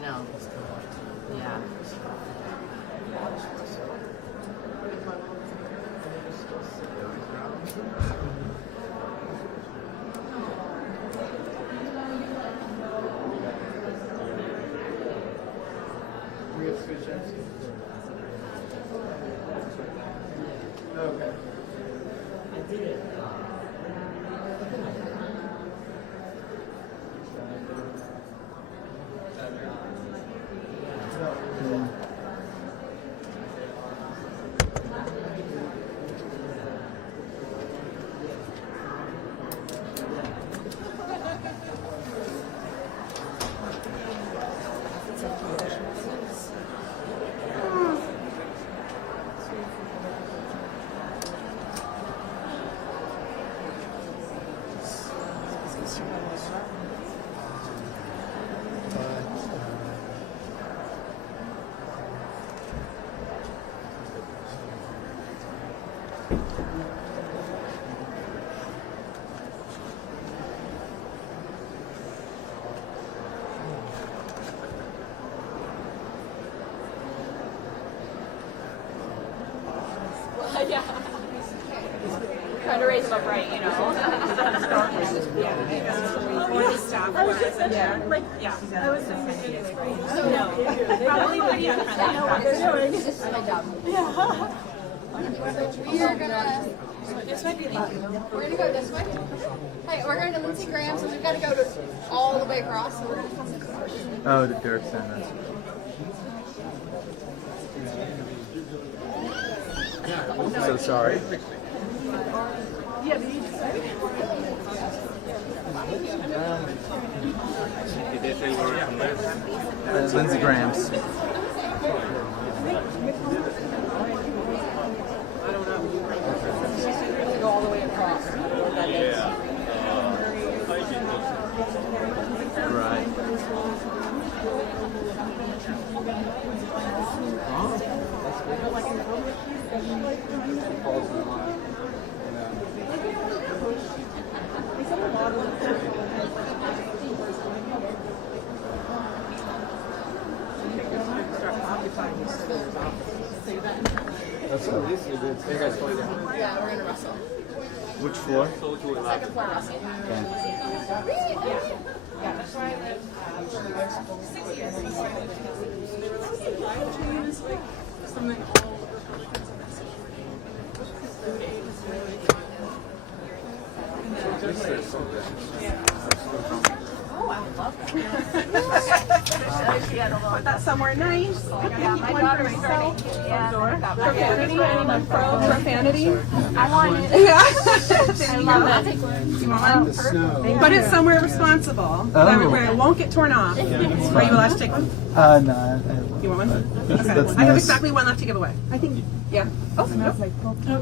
No. Yeah. We have switch checks. Okay. I did it. Yeah. Trying to raise them up right, you know. Or the staff was, yeah. Like, yeah. I was just thinking, no. Probably pretty unfriendly. I know what they're doing. This is my job. Yeah. We are gonna. This might be the. We're gonna go this way. Hey, we're going to Lindsey Graham, so we've got to go to all the way across. So we're gonna come this way. Oh, the Dirk Center. I'm so sorry. Yeah, but you decided. That's Lindsey Graham's. Go all the way across. Right. That's cool. You guys going down? Yeah, we're gonna Russell. Which floor? Second floor, Russell. Okay. Yeah, that's why I live 6 years. Something all Put that somewhere nice. Keep one for myself. Profanity. Anyone pro profanity? I want it. Yeah. I love it. You want one? Put it somewhere responsible. Where it won't get torn off. Are you allowed to take one? No. You want one? That's I have nice. exactly one left to give away. I think. Yeah. Oh, no.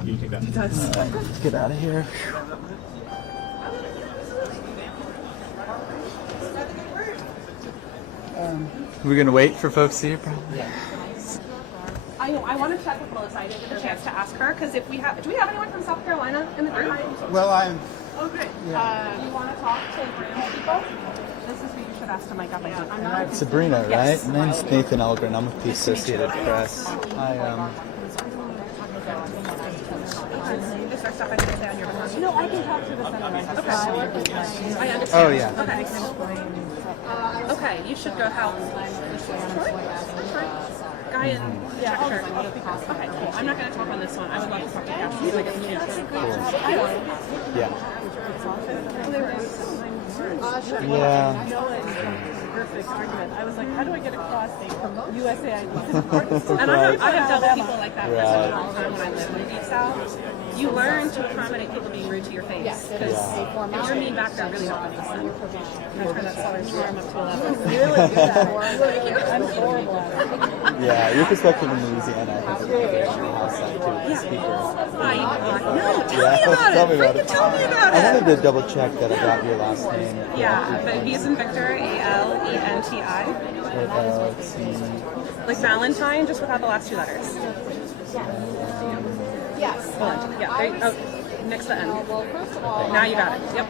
You take that. It does. Let's get out of here. We're gonna wait for folks here, probably. I want to check with Melissa. I didn't get a chance to ask her because if we have, do we have anyone from South Carolina in the group? Well, I'm. Oh, great. You want to talk to random people? This is who you should ask to mic up. I'm not. Sabrina, right? Yes. My name's Nathan Elgren. I'm with the Associated Press. Is there stuff I need to say on your behalf? No, I can talk to the senator. Okay. I understand. Oh, yeah. Okay, you should go help. Guy in check shirt. Okay, cool. I'm not going to talk on this one. I would love to talk to Cash when I get the chance. Yeah. Yeah. Perfect argument. I was like, how do I get across from USAID? And I have dealt with people like that all the time when I lived in the Deep South. You learn to accommodate people being rude to your face. Because if you're mean back there, really don't understand. I'm going to turn that seller's arm up to 11. Really good at it. I'm horrible at it. Yeah, your perspective in Louisiana, I think, is very good on the House side, too, with the speaker. Tell me about it. I wanted to double check that I got your last name. Yeah, but V as in Victor, ALENTI. Like Valentine, just without the last two letters. Yes. Yeah. Next to the end. Now you got it. Yep.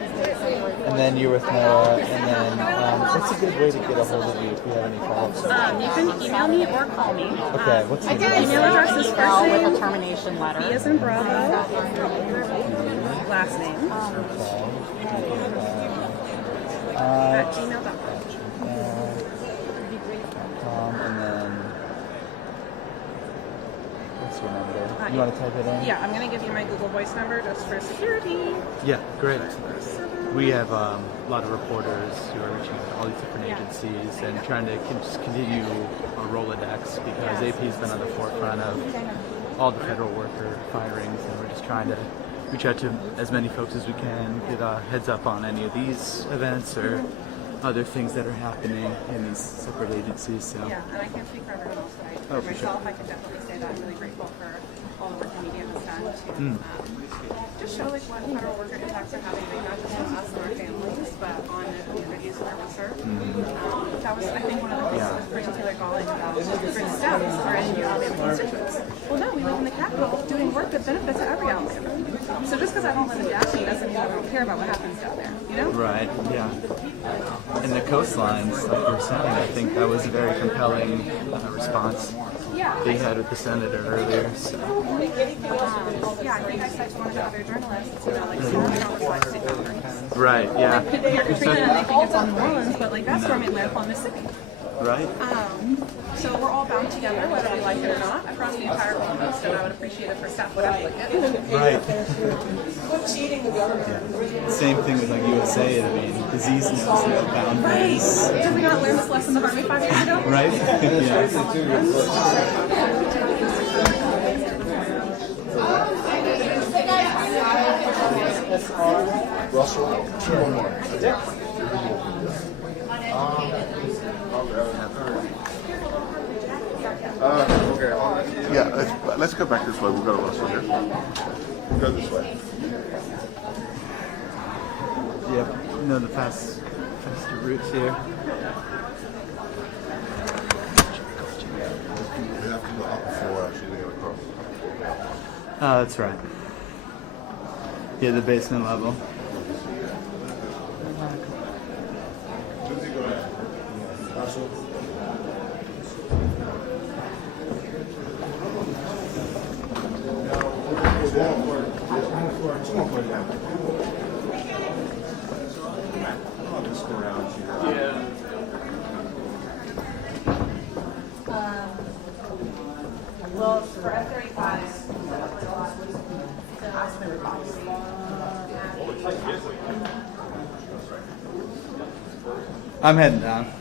And then you're with Noah, and then what's a good way to get a hold of you if you have any follow-ups? You can email me or call me. Okay, what's the email address? Is first name with a termination letter. B as in Bravo. Last name. At gmail.com. And then what's your number? You want to type it in? Yeah, I'm going to give you my Google Voice number just for security. Yeah, great. We have a lot of reporters who are reaching all these different agencies and trying to just continue a Rolodex because AP's been on the forefront of all the federal worker firings, and we're just trying to reach out to as many folks as we can, get a heads up on any of these events or other things that are happening in these separate agencies. So. Yeah, and I can't speak for everyone else, but for myself, I can definitely say that I'm really grateful for all the work the media has done to just show like what federal worker impacts are having, not just on us and our families, but on the communities where we serve. That was, I think, one of the things that was particularly galling about different steps or any of the constituents. Well, no, we live in the capital doing work that benefits every element. So just because I don't live in Daphne doesn't mean I don't care about what happens down there, you know? Right, yeah. And the coastlines, like you were saying, I think that was a very compelling response they had with the senator earlier. So. Yeah, I think I said to one of the other journalists, you know, like, so we don't reflect state boundaries. Right, yeah. Like, you're Katrina and they think it's on New Orleans, but like that's where we live on Mississippi. Right. So we're all bound together, whether we like it or not, across the entire Gulf Coast, and I would appreciate it for staff would have like it. Right. Yeah. Same thing with like USA. I mean, disease knows no boundaries. Did we not learn this lesson the hard way 5 years ago? Right. Yeah. Russell, two more. Yeah, let's go back this way. We'll go to Russell here. We'll go this way. Yep. No, the faster routes here. We have to go up before actually they across. That's right. Yeah, the basement level. Russell. Well, for F-35, I'm heading down.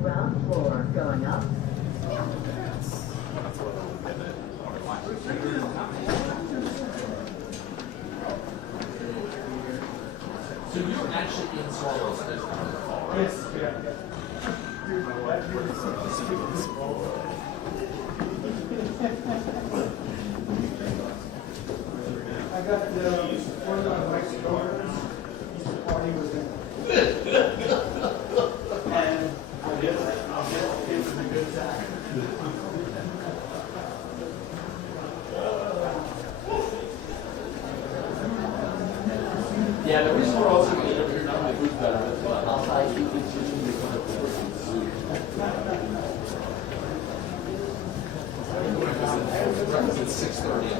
Ground floor going up. So you're actually in Swallow State? Yes, yeah. I got one of my wife's daughters. Easter party was in. And I'll get kids in a good time. Yeah, the reason we're also going to over here, not only food's better, but outside you can see it's 6:30.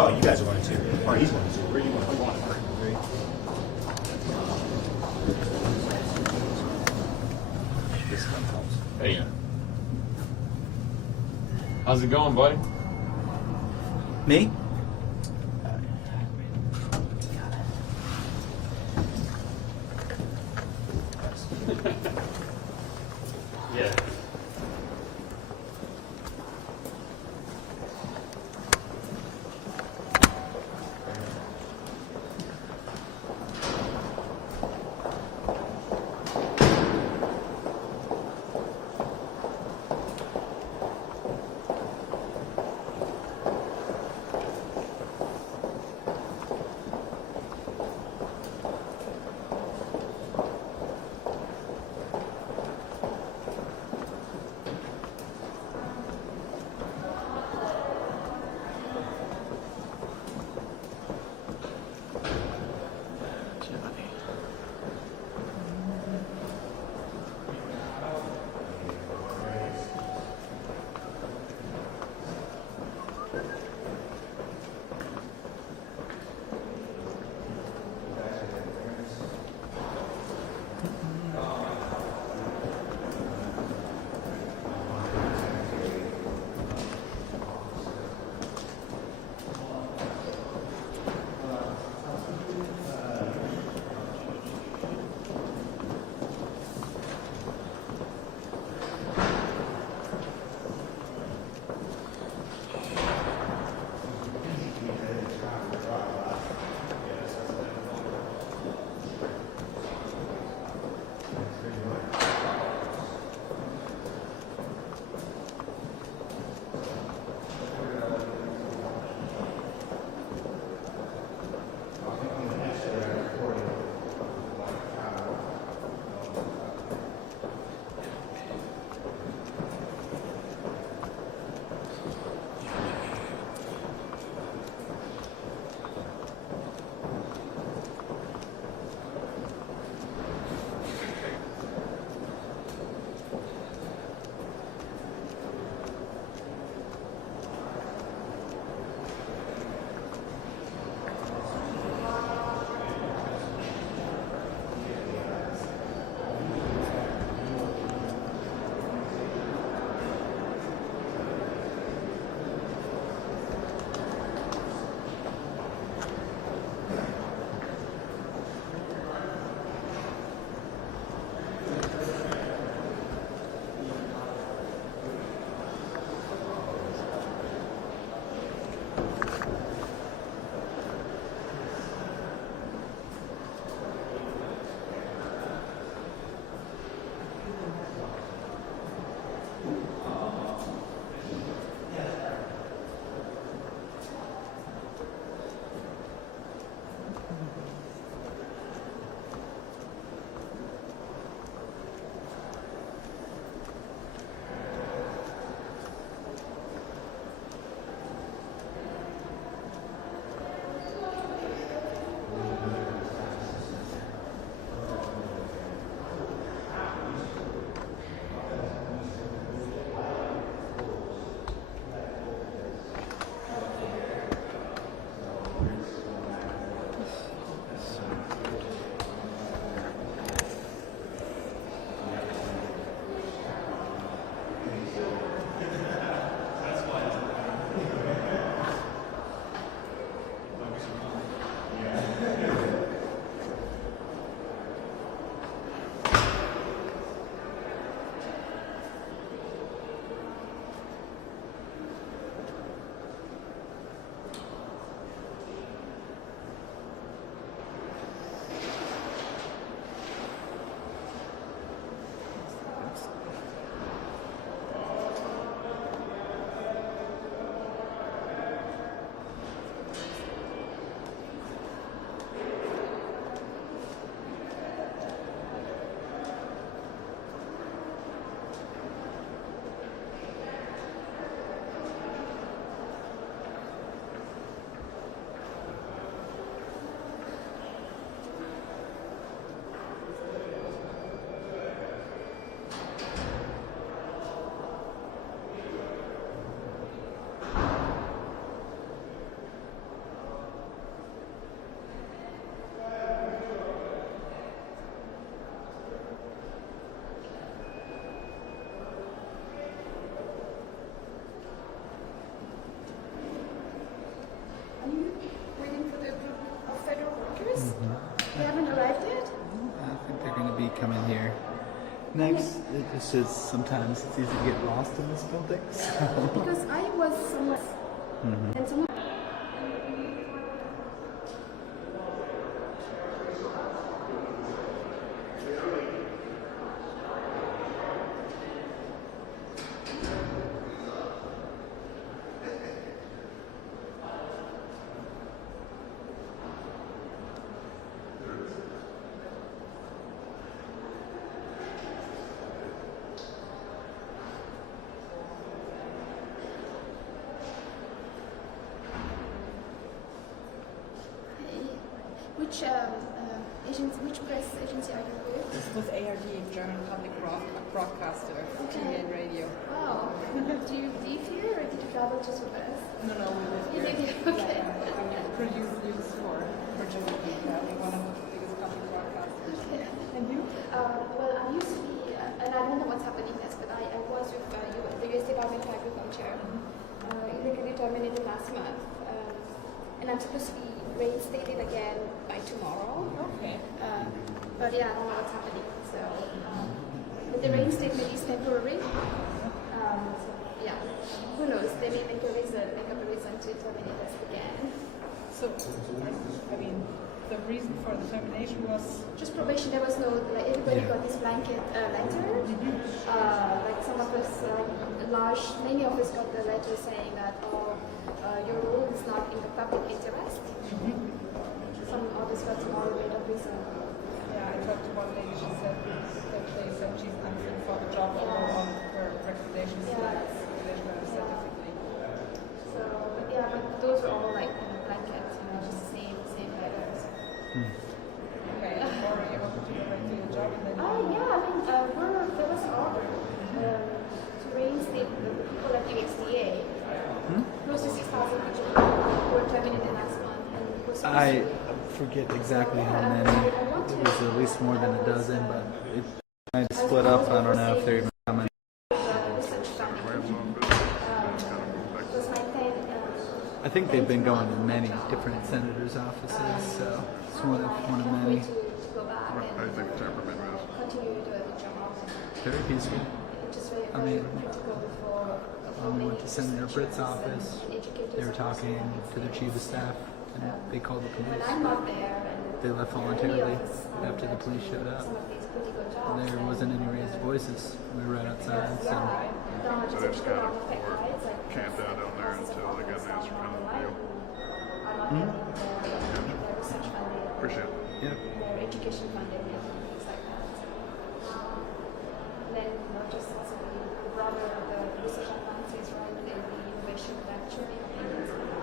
Oh, you guys are going to. Or he's going to. Where are you going? This one helps. Hey. How's it going, buddy? Me? Yeah. me come in here. Next, it's just sometimes it's easy to get lost in this building. So. Because I was somewhere, and someone. Which press agency are you with? With ARD, German public broadcaster, TV and radio. Wow. Do you live here or did you travel just with us? No, we live You here. live here? Okay. We produce news for Germany. We're one of the biggest public broadcasters. Okay. And you? Well, I used to be, and I don't know what's happening next, but I was with the US Department of Agriculture. Illegally terminated last month. And I'm supposed to be reinstated again by tomorrow. Okay. But yeah, I don't know what's happening. So, but the reinstatement is temporary. So yeah, who knows? They may make up a reason to terminate us again. So, I mean, the reason for the termination was just probation. There was no, like, everybody got this blanket letter. Like some of us, many of us got the letter saying that, your role is not in the public interest. Some others got tomorrow made up reason. Yeah, I talked to one lady. She said that they said she's unfit for the job on her recommendations. Specifically. So yeah, but those were all like blankets, just the same letters. Okay, or you want to do a regular job and then. Yeah, I mean, there was an order to reinstate the people at USDA. Close to 6,000 people were terminated last month. And I forget exactly how many. It was at least more than a dozen, but it kind of split up. I don't know if they're even coming. I think they've been going to many different senators' offices, so it's one of many. How do you think the temperament is? Very peaceful. I mean, when we went to Senator Britt's office, they were talking to their chief of staff, and they called the police. They left voluntarily after the police showed up. There wasn't any raised voices. We were right outside, so. So they just kind of camped out down there until they got an answer kind of deal. Appreciate it. Yeah. Education funding and things like that. Then, just also the broader the research advances, right? The innovation lecturing things happening.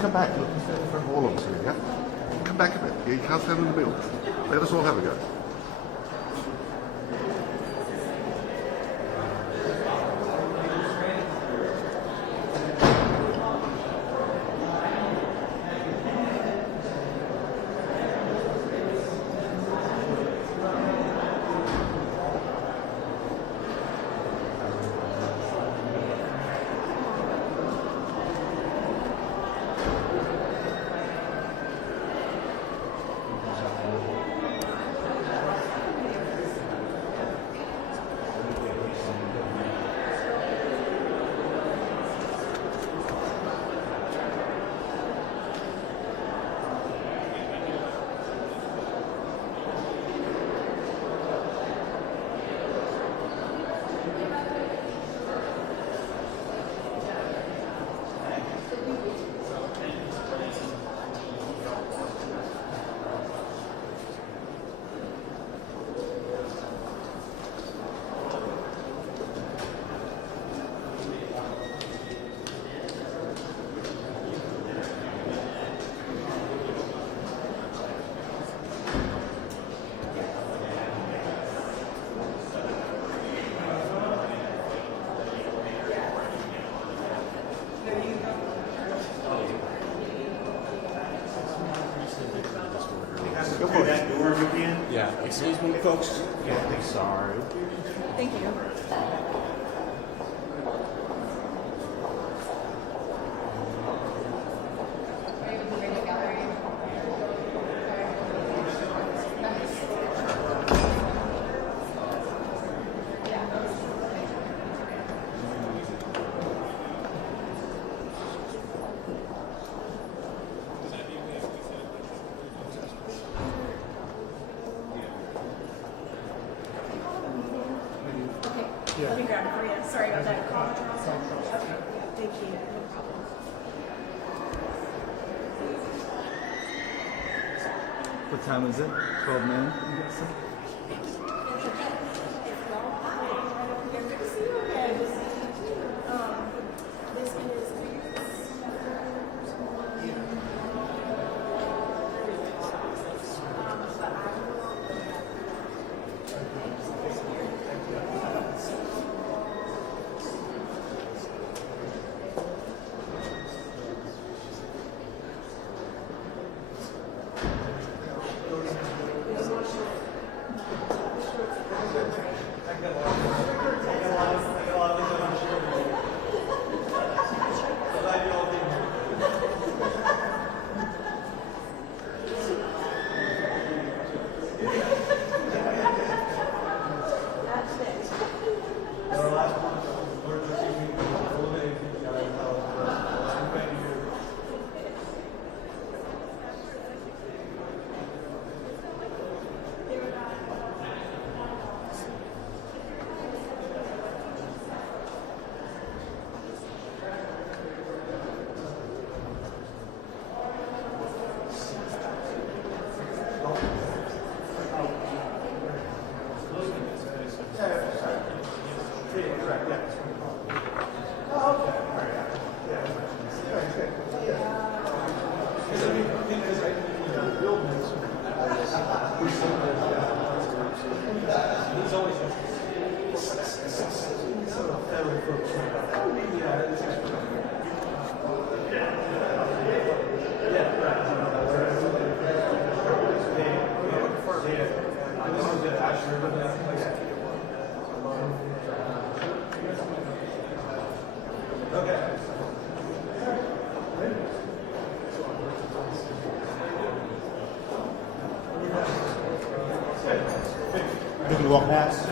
Come back, look, for all of us here, yeah? Come back a bit. You can't stand in the middle. Let us all have a go. Hey, folks. Yeah, sorry. Thank you. Let me grab it for you. Sorry about that. Okay. Thank you. No problem. What time is it? 12 noon, I'm guessing? You can walk past.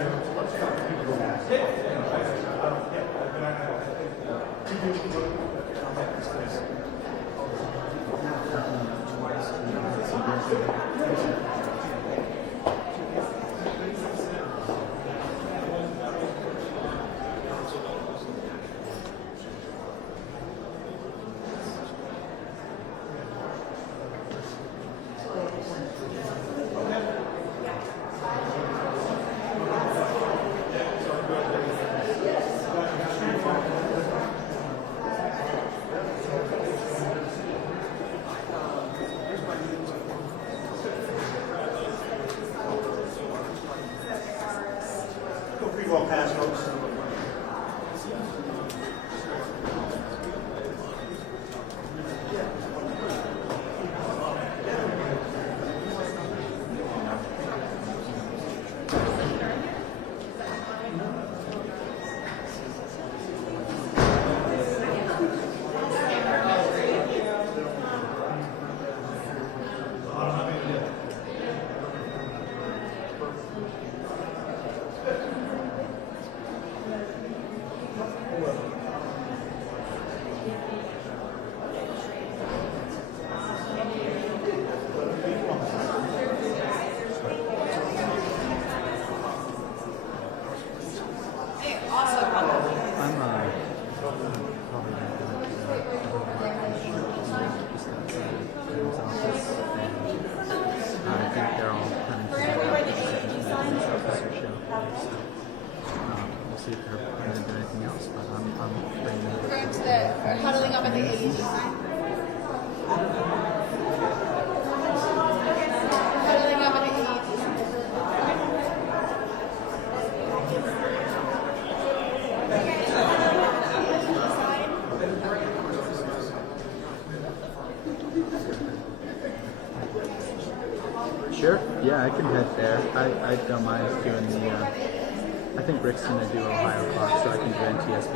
Feel free to walk past, folks. Huddling up at the AED sign. Huddling up at the AED sign. Sure. Yeah, I can head there. I don't mind doing the. I think Rick's gonna do Ohio clock, so I can do NTSB.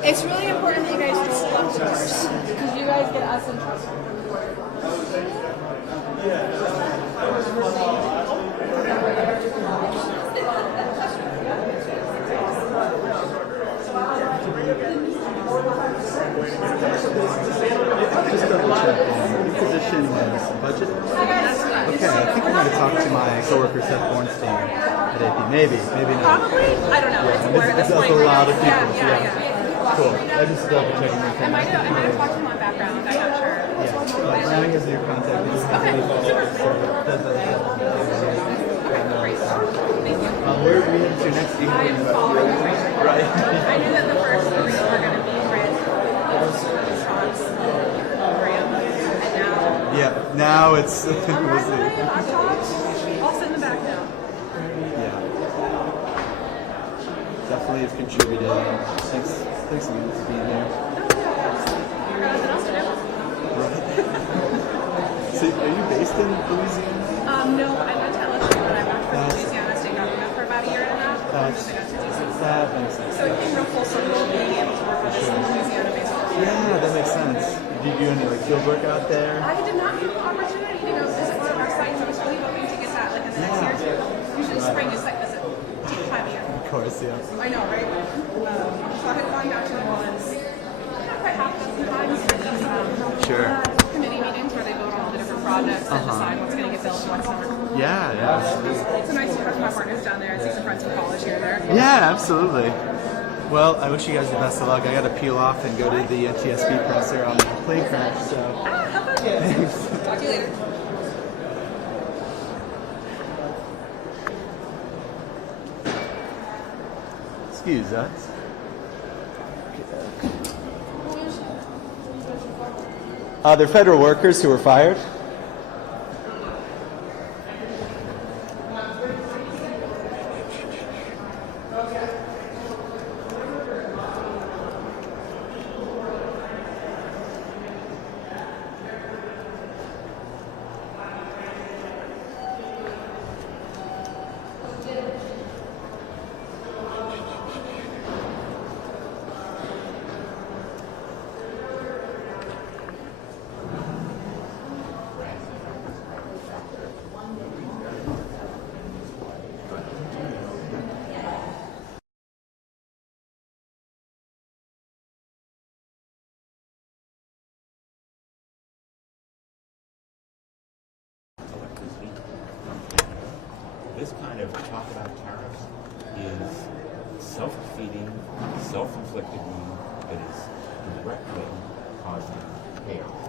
It's really important that you guys roll up doors because you guys get us in trouble. Just double check. Your position was budget? Okay, I think I'm going to talk to my coworker Seth Bornstein at AP. Maybe not. Probably? I don't know. It's a blur at this It's point. a lot of people. Yeah. Cool. I just double checking your I might have talked to him on background. I'm not sure. Yeah. Browning is your contact. Where are we headed to next? I am following the train. Right. I knew that the first three were going to be Grit, Schatz, Graham, and now. Yeah. Now it's. On my way, I've talked. I'll sit in the back now. Yeah. Definitely has contributed. Thanks a lot for being here. Nothing else to do. So, are you based in Louisiana? No, I went to LSU, but I worked for the Louisiana state government for about a year and a half. That makes sense. So it came real full circle being able to work with this Louisiana-based company. Yeah, that makes sense. Did you do any field work out there? I did not have the opportunity to go visit one of our sites. I was really hoping to get that in the next year or two. Usually spring is site visit time of year. Of course, yeah. I know, right? So I had gone out to New Orleans not quite half a dozen times for these committee meetings where they vote on all the different projects and decide what's going to get built and what's not. Yeah. It's nice to talk to my partners down there and see some friends from college here and there. Yeah, absolutely. Well, I wish you guys the best of luck. I got to peel off and go to the NTSB presser on the plane crash. So. How fun. Thanks. Talk to you later. Excuse us. They're federal workers who were fired. This kind of talk about tariffs is self-defeating, self-inflicted wound that is directly causing chaos.